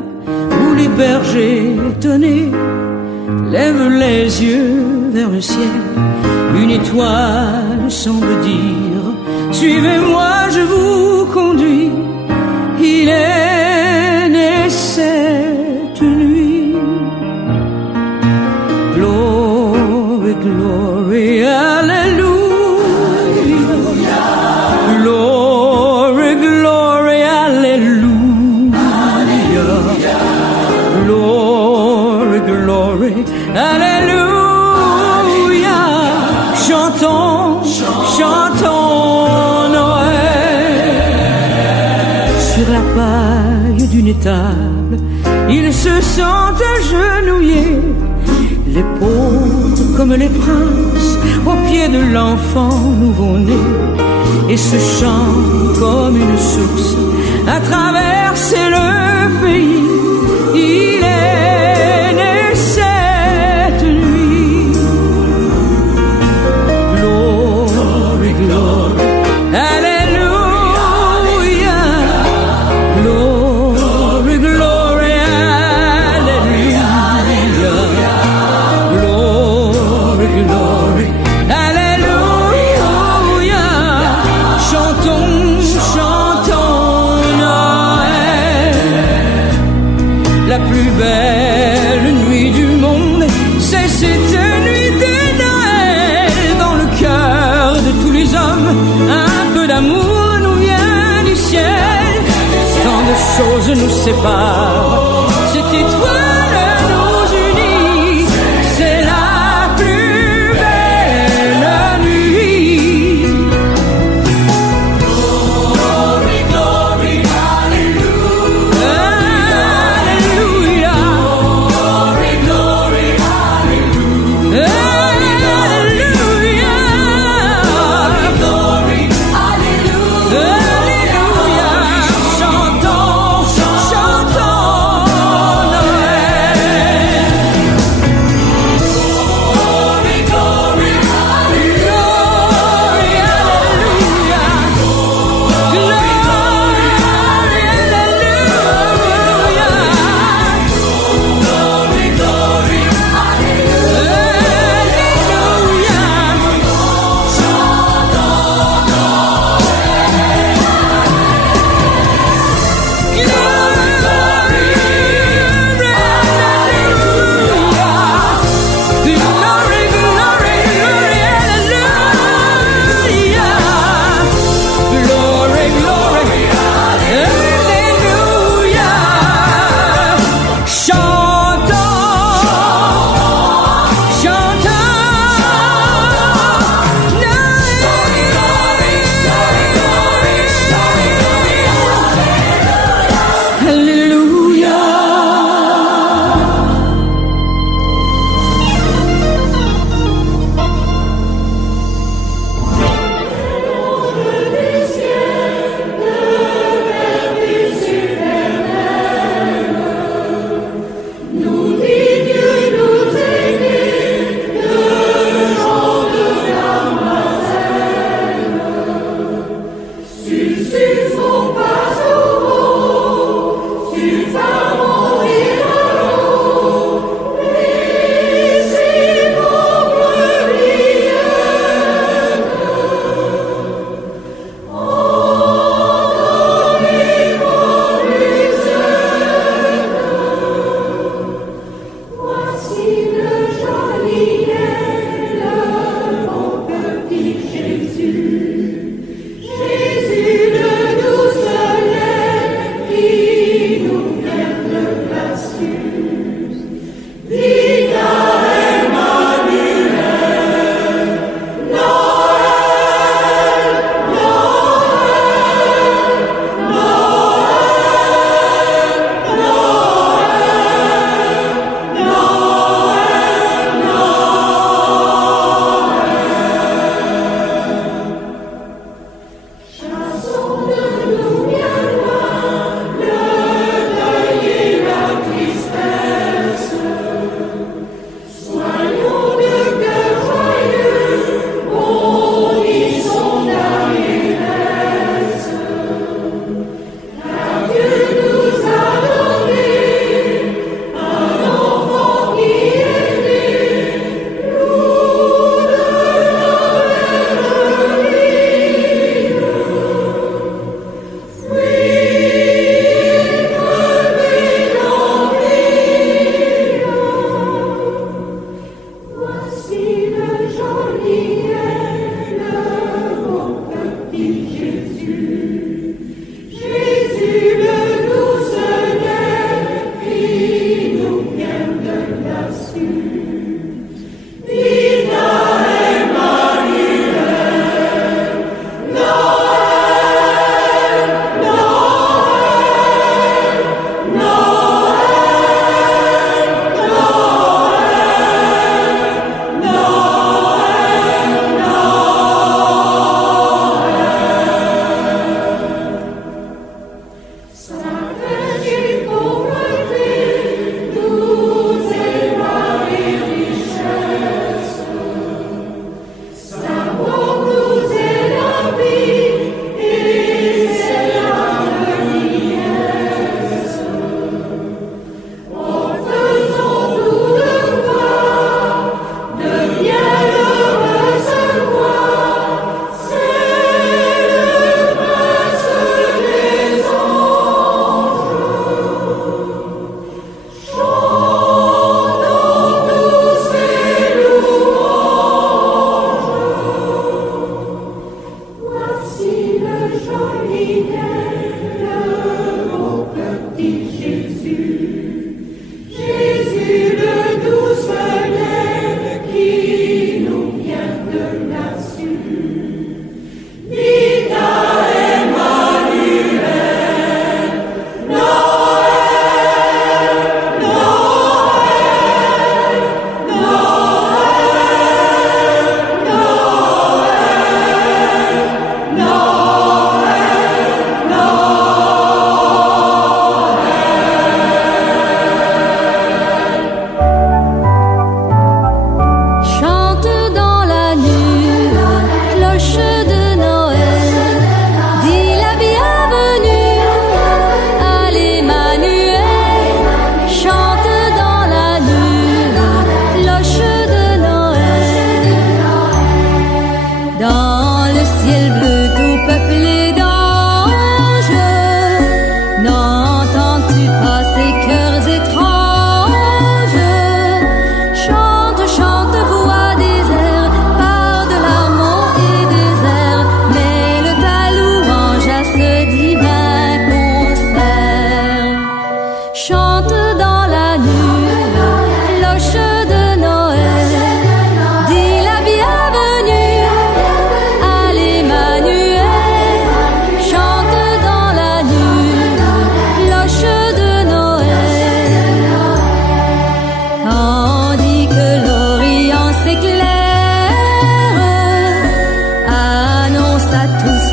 où les bergers étonnés lèvent les yeux vers le ciel. Une étoile semble dire: suivez-moi, je vous conduis. Il est né cette nuit. Glory, glory, hallelujah. Glory, glory, hallelujah. Glory, glory, hallelujah. Chantons, chantons Noël. Sur la paille d'une étable, ils se sont agenouillés, les pauvres comme les princes, au pied de l'enfant nouveau-né. Et ce chant, comme une source, a traversé le pays. Il est né cette nuit. Glory, glory, hallelujah. Glory, glory, hallelujah. Glory, glory, hallelujah. Chantons, chantons Noël. La plus belle nuit du monde, c'est cette nuit de Noël. Dans le cœur de tous les hommes, un peu d'amour nous vient du ciel. Tant de choses nous séparent, cette étoile nous unit. C'est la plus belle nuit. Glory, glory, hallelujah. Hallelujah. Glory, glory, hallelujah. Hallelujah. Glory, hallelujah. Hallelujah. Chantons, chantons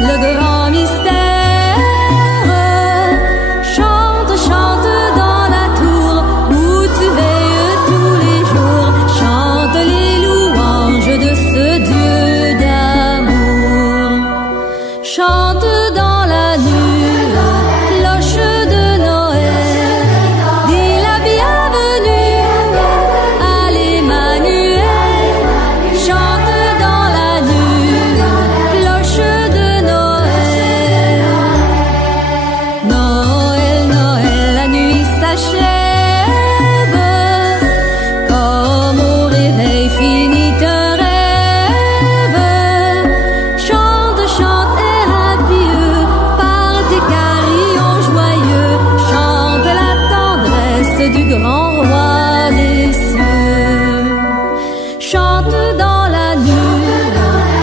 le grand mystère. Chante, chante dans la tour où tu veilles tous les jours. Chante les louanges de ce Dieu d'amour. Chante dans la nuit, cloche de Noël. Dis la bienvenue à l'Emmanuel. Chante dans la nuit, cloche de Noël. Noël, Noël, la nuit s'achève. Comme au réveil finit un rêve. Chante, chante, air rapieux, par tes carillons joyeux. Chante la tendresse du grand roi des cieux. Chante dans la nuit,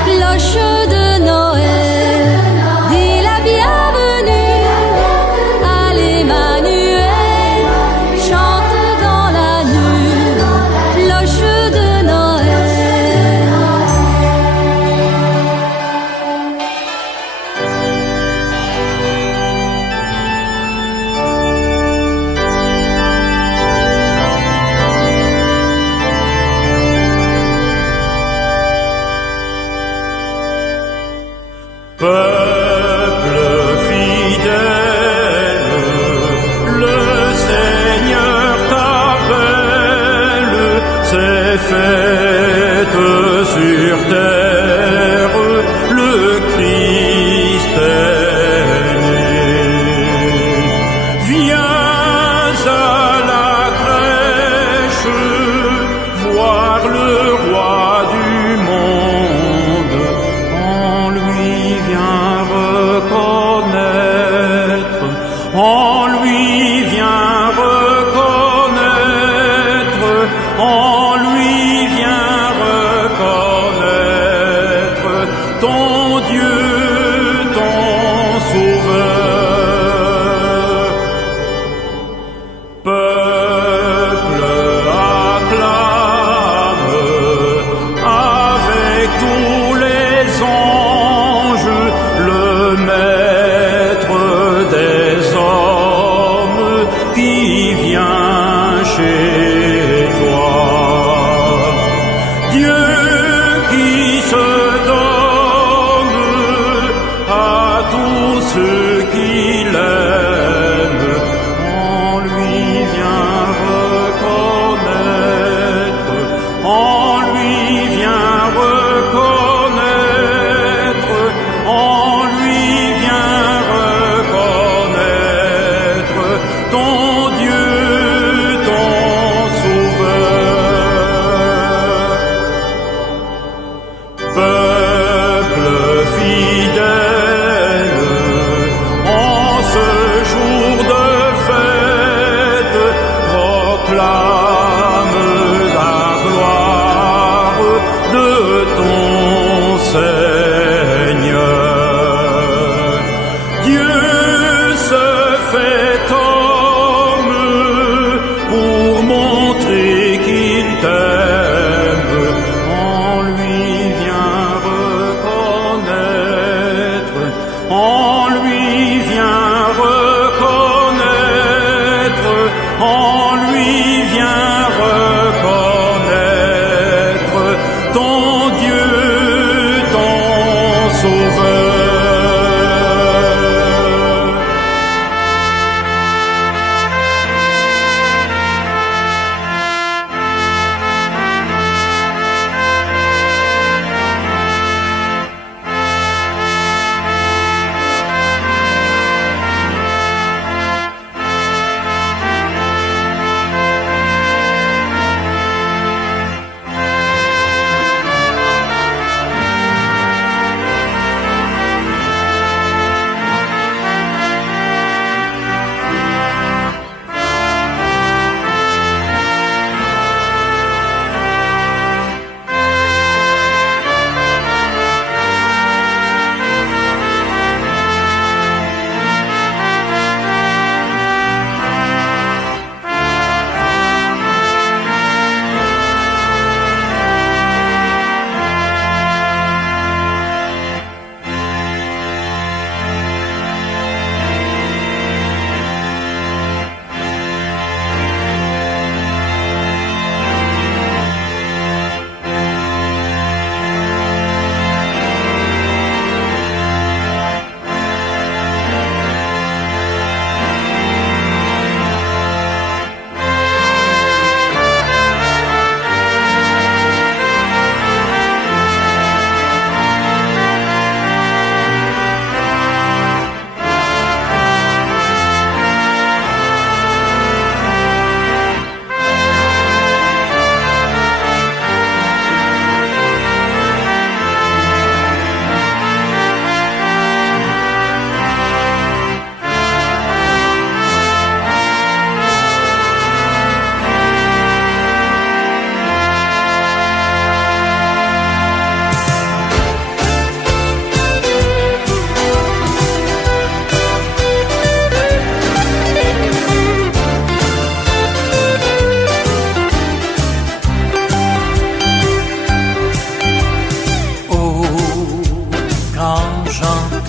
cloche de Noël. Dis la bienvenue à l'Emmanuel. Chante dans la nuit, cloche de Noël. Peuple fidèle, le Seigneur t'appelle, c'est fête sur terre, le Christ est né. Viens à la crèche, voir le roi du monde, en lui vient reconnaître, en lui vient reconnaître, en lui vient reconnaître.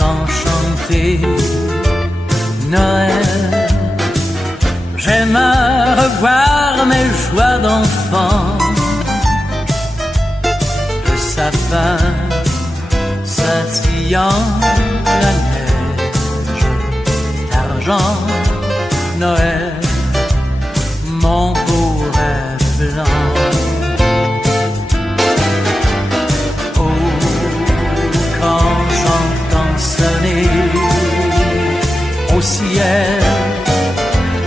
j'entends chanter Noël. J'aime à revoir mes joies d'enfant. Le sapin scintillant, la neige d'argent, Noël, mon beau rêve blanc. Au ciel,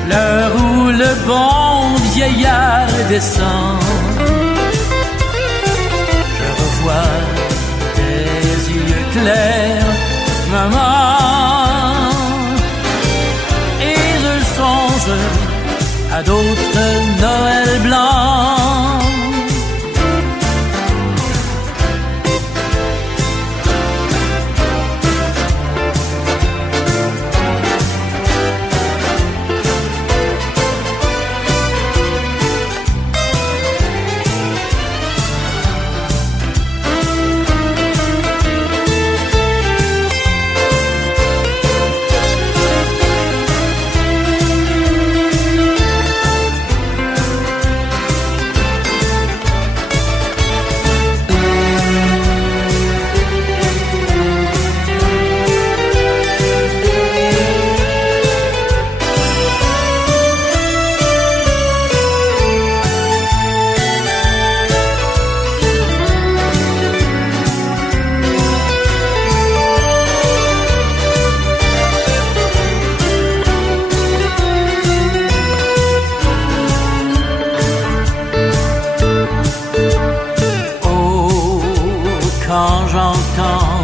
l'heure où le bon vieillard descend, je revois tes yeux clairs, maman, et je songe à d'autres Noëls blancs.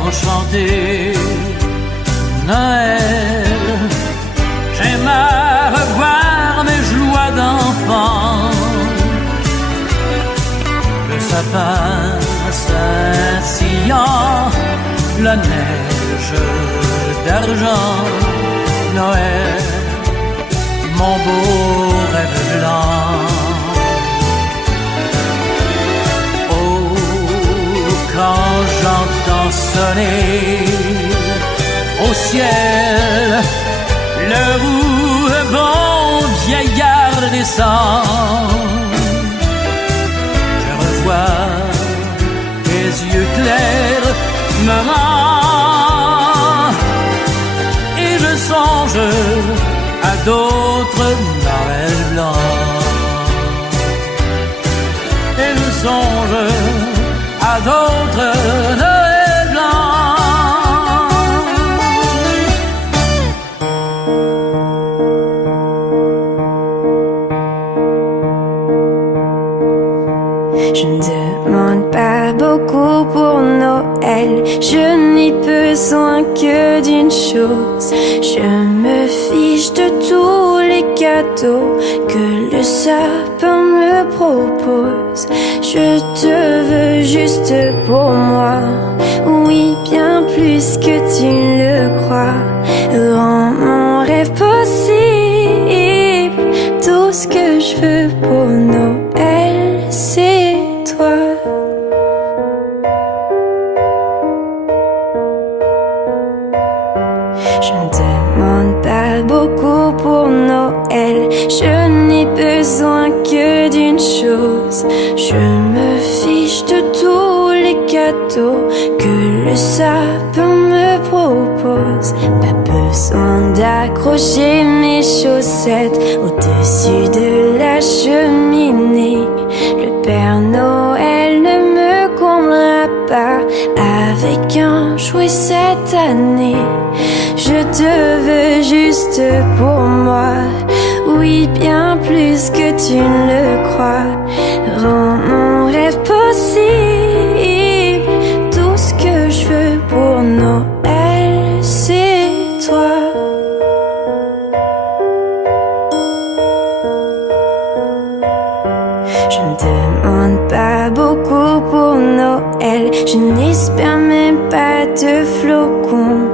Chanter Noël, j'aime à revoir mes joies d'enfant. Le sapin scintillant, la neige d'argent, Noël, mon beau rêve blanc. Quand j'entends sonner au ciel, l'heure où le bon vieillard descend, je revois tes yeux clairs, maman, et je songe à d'autres Noëls blancs, et je songe à d'autres Noëls blancs. Je ne demande pas beaucoup pour Noël, je n'ai besoin que d'une chose. Je me fiche de tous les cadeaux que le sapin me propose. Je te veux juste pour moi, oui, bien plus que tu le crois. Rends mon rêve possible, tout ce que je veux pour Noël, c'est toi. Je ne demande pas beaucoup pour Noël, je n'ai besoin que d'une chose. Je me fiche de tous les cadeaux que le sapin me propose. Pas besoin d'accrocher mes chaussettes au-dessus de la cheminée. Le Père Noël ne me comblera pas avec un jouet cette année. Je te veux juste pour moi, oui, bien plus que tu ne le crois. Rends mon rêve possible, tout ce que je veux pour Noël, c'est toi. Je ne demande pas beaucoup pour Noël, je n'espère même pas de flocons.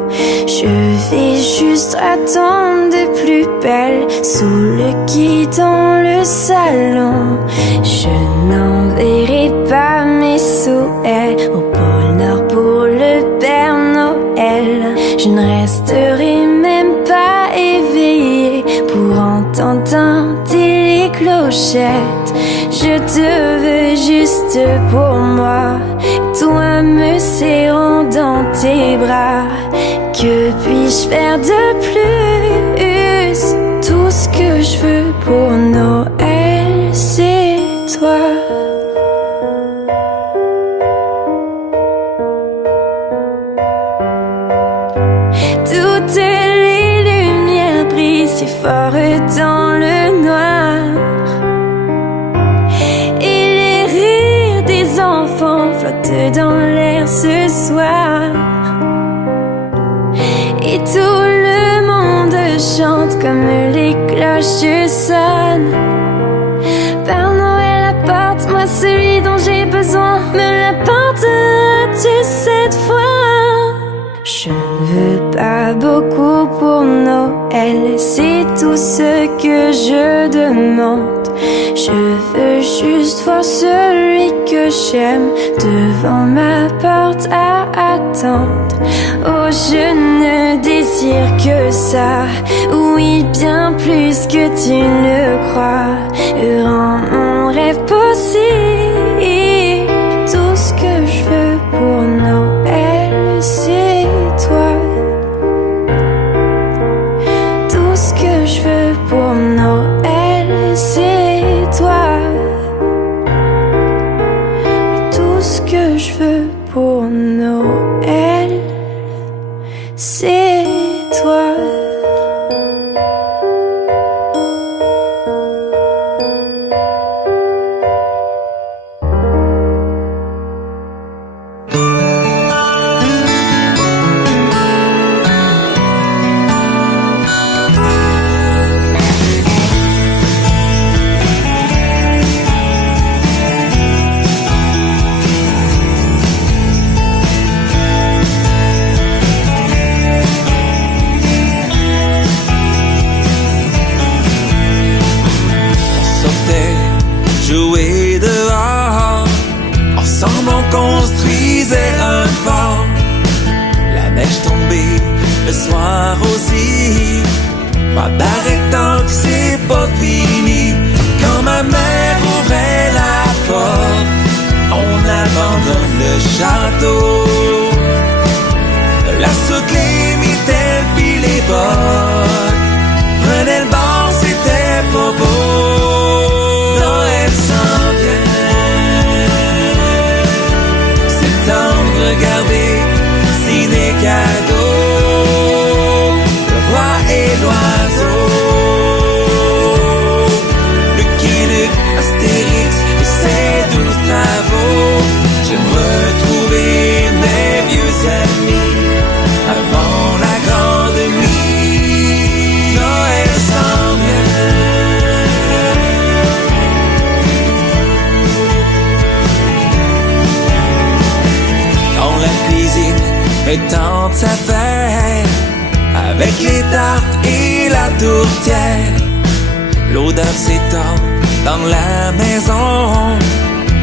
Je vais juste attendre de plus belle sous le gui dans le salon. Je n'enverrai pas mes souhaits au pôle Nord pour le Père Noël. je ne resterai même pas éveillée pour entendre tinter les clochettes. Je te veux juste pour moi, toi me serrant dans tes bras. Que puis-je faire de plus? Tout ce que je veux pour Noël, c'est toi. Toutes les lumières brillent si fort dans le noir, et les rires des enfants flottent dans l'air ce soir. Et tout le monde chante comme les cloches sonnent. Père Noël, apporte-moi celui dont j'ai besoin. Me l'apporteras-tu cette fois? Je ne veux pas beaucoup pour Noël, c'est tout ce que je demande. Je veux juste voir celui que j'aime devant ma porte à attendre. Oh, je ne désire que ça, oui, bien plus que tu ne le crois. Rends mon rêve possible. Tout ce que je veux pour Noël, c'est toi. Tout ce que je veux pour Noël, c'est toi. Tout ce que je veux pour Noël, c'est toi. Jouer dehors, ensemble on construisait un fort. La neige tombée, le soir aussi, pas d'arrêt tant que c'est pas fini. Quand ma mère ouvrait la porte, on abandonne le château. La soute, les mitaines pis les bottes, prenait le bord, c'était pas beau. Noël s'en vient, c'est temps de regarder si des cadeaux, le roi et l'oiseau, le Lucky, Astérix et ses 12 travaux. J'aime retrouver mes vieux amis avant la grande nuit. Noël s'en vient. Mais tente sa fête avec les tartes et la tourtière. L'odeur s'étend dans la maison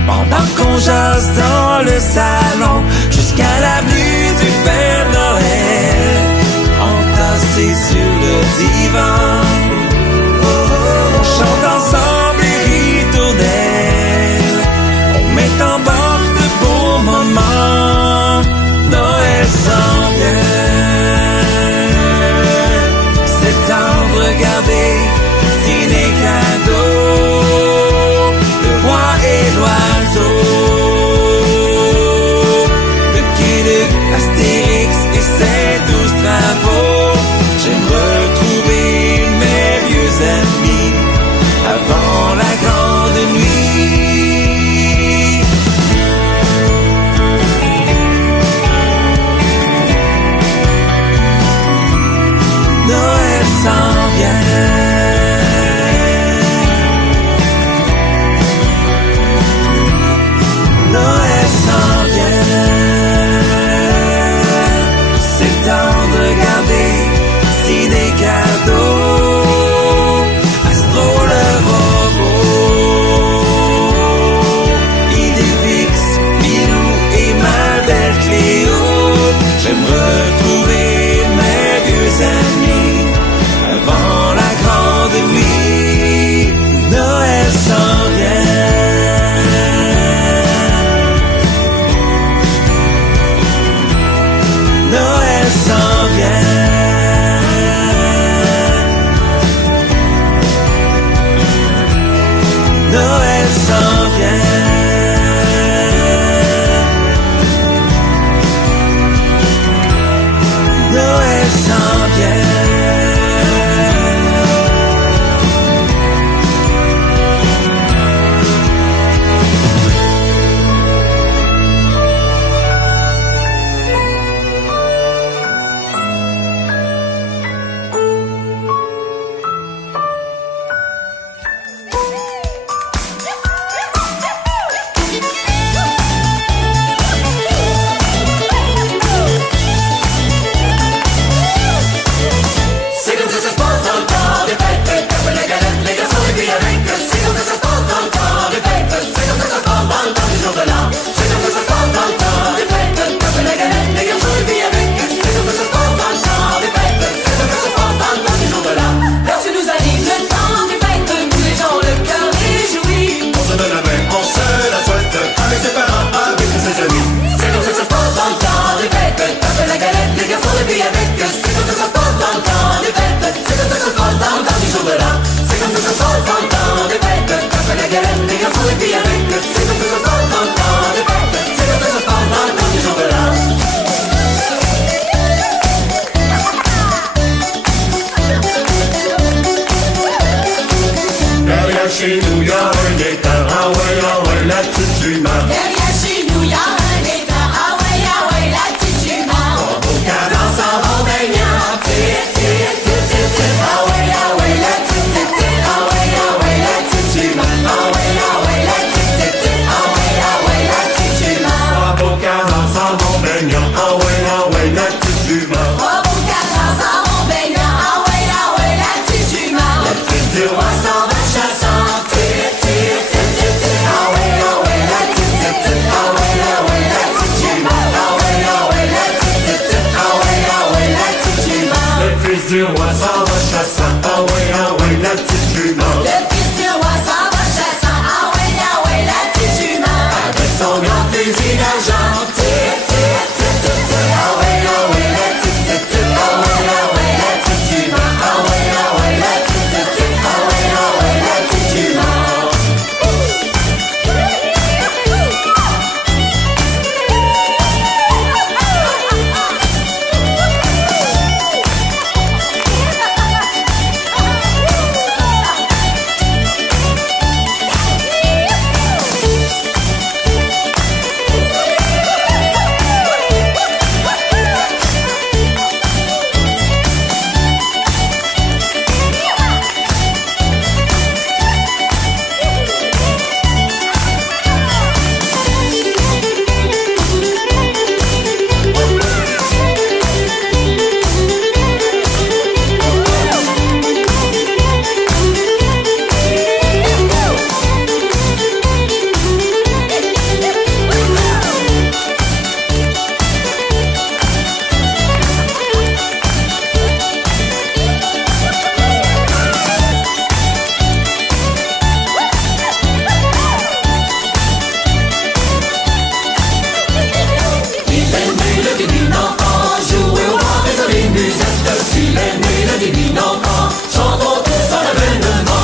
pendant qu'on jase dans le salon jusqu'à l'avenue du Père Noël, entassé sur le divan. On chante ensemble les ritournelles, on met en bord de beaux moments. Noël s'en vient, c'est temps de regarder si les cadeaux, le roi et l'oiseau, le Lucky Luke, temps vient. Chez nous, y'a un état, ah ouais, la petite jument. Derrière chez nous, y'a un état, ah ouais, la petite jument. Au cadence, en bon baignant, tire, tire, tire, tire, tire. Ah ouais, la petite, tire, tire. Ah ouais, la petite jument. Ah ouais, la petite, tire, tire. Ah ouais, la petite jument. Au cadence, en bon baignant, ah ouais, la petite jument. Au cadence, en bon baignant, ah ouais, la petite jument. Le fils du roi s'en va chassant, tire, tire, tire, tire, tire. Ah ouais, la petite, tire, tire. Ah ouais, la petite jument. Ah ouais, la petite, tire, tire. Ah ouais, la petite jument. Le fils du roi s'en va chassant, ah ouais, la petite jument. Le fils du roi s'en va chassant, ah ouais, la petite jument. Avec son grand fusil d'argent, tire, tire, tire, tire, tire. Ah ouais, la petite, tire, tire. Ah ouais, la petite jument. Ah ouais, la petite, tire, tire. Ah ouais, la petite jument.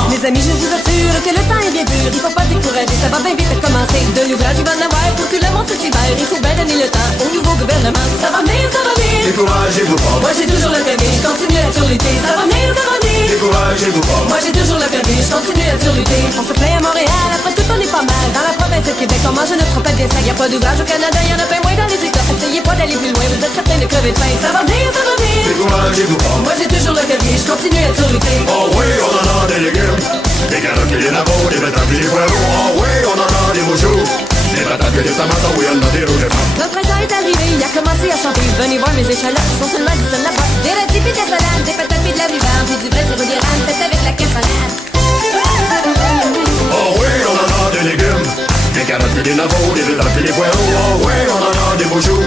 Les amis, je vous assure que le temps est bien dur. Il faut pas décourager, ça va bien vite commencer. De l'ouvrage, il va en avoir pour tout le monde cet hiver. Il faut bien donner le temps au nouveau gouvernement. Ça va venir, ça va venir. Découragez-vous pas. Moi j'ai toujours le permis, je continue à surlutter. Ça va venir, ça va venir. Découragez-vous pas. Moi j'ai toujours le permis, je continue à surlutter. On se plaint à Montréal, après tout on est pas mal. Dans la province de Québec, on mange notre trompette bien sale. Y'a pas d'ouvrage au Canada, y'en a pas moins dans les États. Essayez pas d'aller plus loin, vous êtes certains de crever de faim. Ça va venir, ça va venir. Découragez-vous pas. Moi j'ai toujours le permis, je continue à surlutter. Oh oui, on en a des légumes, des carottes et des nabos, des betteraves et des poireaux. Oh oui, on en a des mouchoux, des patates et des tomates. Oh oui, on en a des rouges et blancs. Le printemps est arrivé, il a commencé à chanter. Venez voir mes échalotes, sont seulement 10 cents là-bas. Des rôtis pis des salades, des patates pis de la rhubarbe, pis du vrai sirop d'érable, fait avec la cassonade. Oh oui, on en a des légumes, des carottes et des nabos, des betteraves et des poireaux. Oh oui, on en a des mouchoux,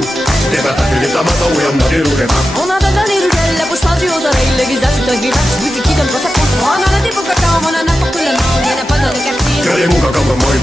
des patates et des tomates. Oh oui, on en a des rouges et blancs. On en donne dans les ruelles, la bouche pendue aux oreilles, le visage est un grimace, oui, qui donne pas sa peau. On en a des beaux cocons, on en a pour tout le monde, y'en a pas dans le quartier. Que des mots comme moi.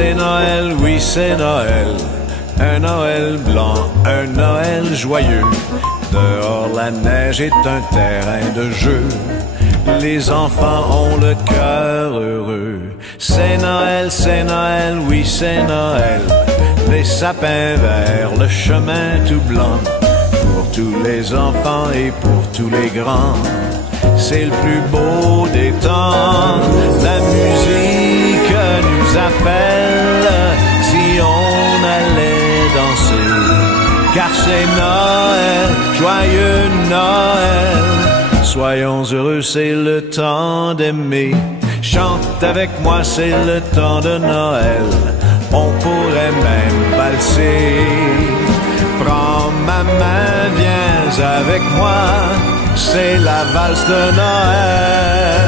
C'est Noël, oui c'est Noël, un Noël blanc, un Noël joyeux. Dehors la neige est un terrain de jeu, les enfants ont le cœur heureux. C'est Noël, oui c'est Noël, les sapins verts, le chemin tout blanc. Pour tous les enfants et pour tous les grands, c'est le plus beau des temps. La musique nous appelle si on allait danser, car c'est Noël, joyeux Noël. Soyons heureux, c'est le temps d'aimer. Chante avec moi, c'est le temps de Noël. On pourrait même valser. Prends ma main, viens avec moi, c'est la valse de Noël.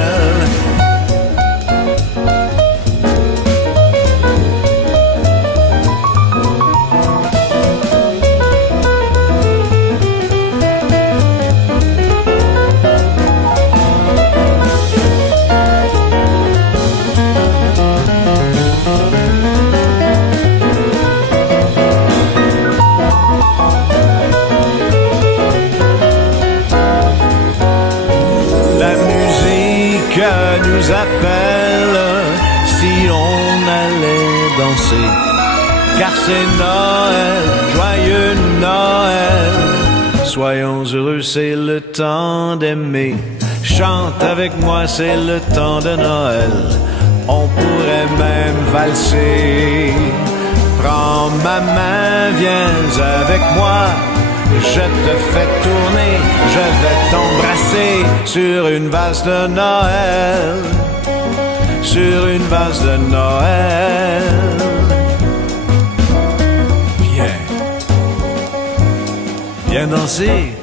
Nous appelle si on allait danser, car c'est Noël, joyeux Noël. Soyons heureux, c'est le temps d'aimer. Chante avec moi, c'est le temps de Noël. On pourrait même valser. Prends ma main, viens avec moi, je te fais tourner, je vais t'embrasser sur une valse de Noël, sur une valse de Noël. Viens danser.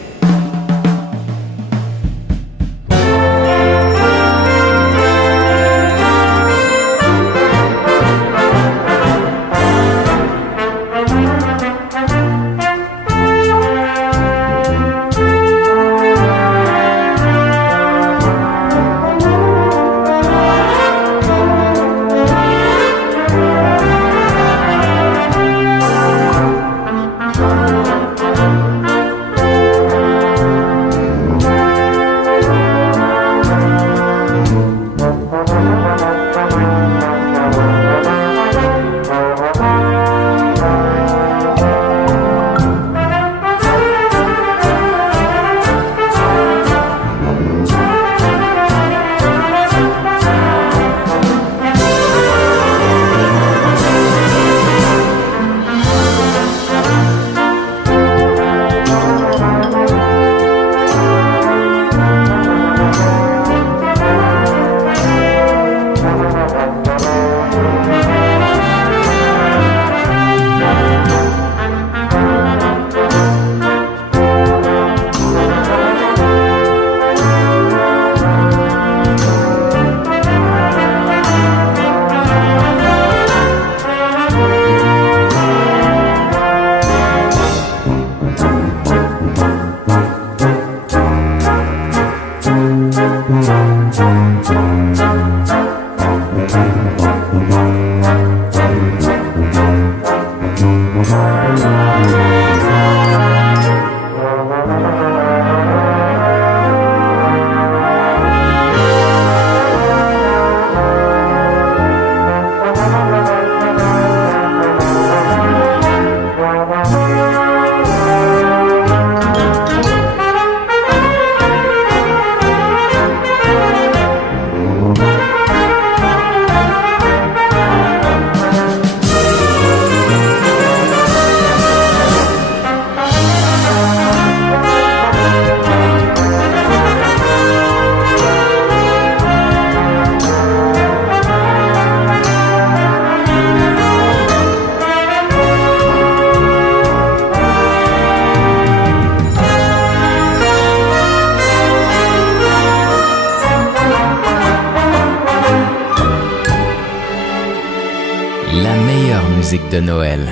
De Noël,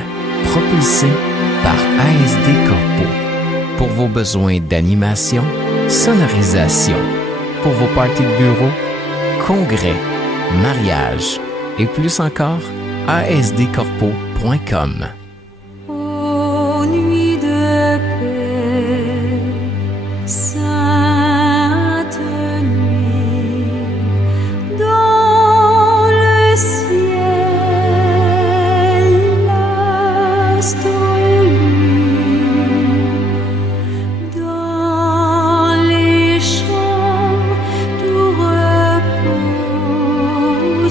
propulsé par ASD Corpo. Pour vos besoins d'animation, sonorisation, pour vos parties de bureau, congrès, mariage et plus encore, asdcorpo.com. Ô nuit de paix, sainte nuit, dans le ciel l'astre luit, dans les champs tout repose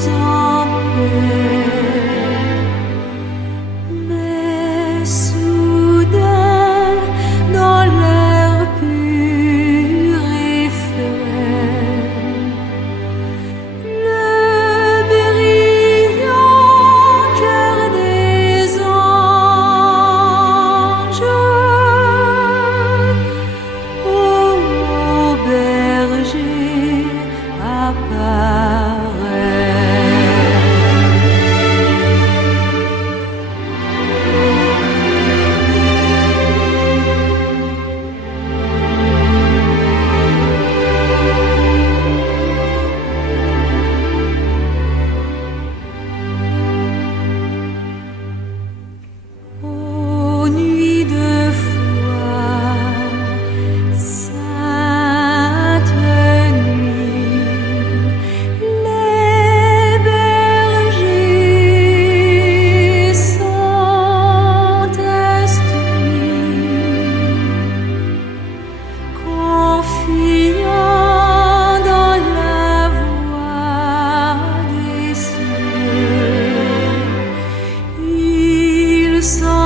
en paix. Mais soudain, dans l'air pur et frais, le brillant cœur des anges, ô berger, apparaît. Ô nuit de foi, sainte nuit, les bergers sont instruits, confiants dans la voix des cieux. Ils sont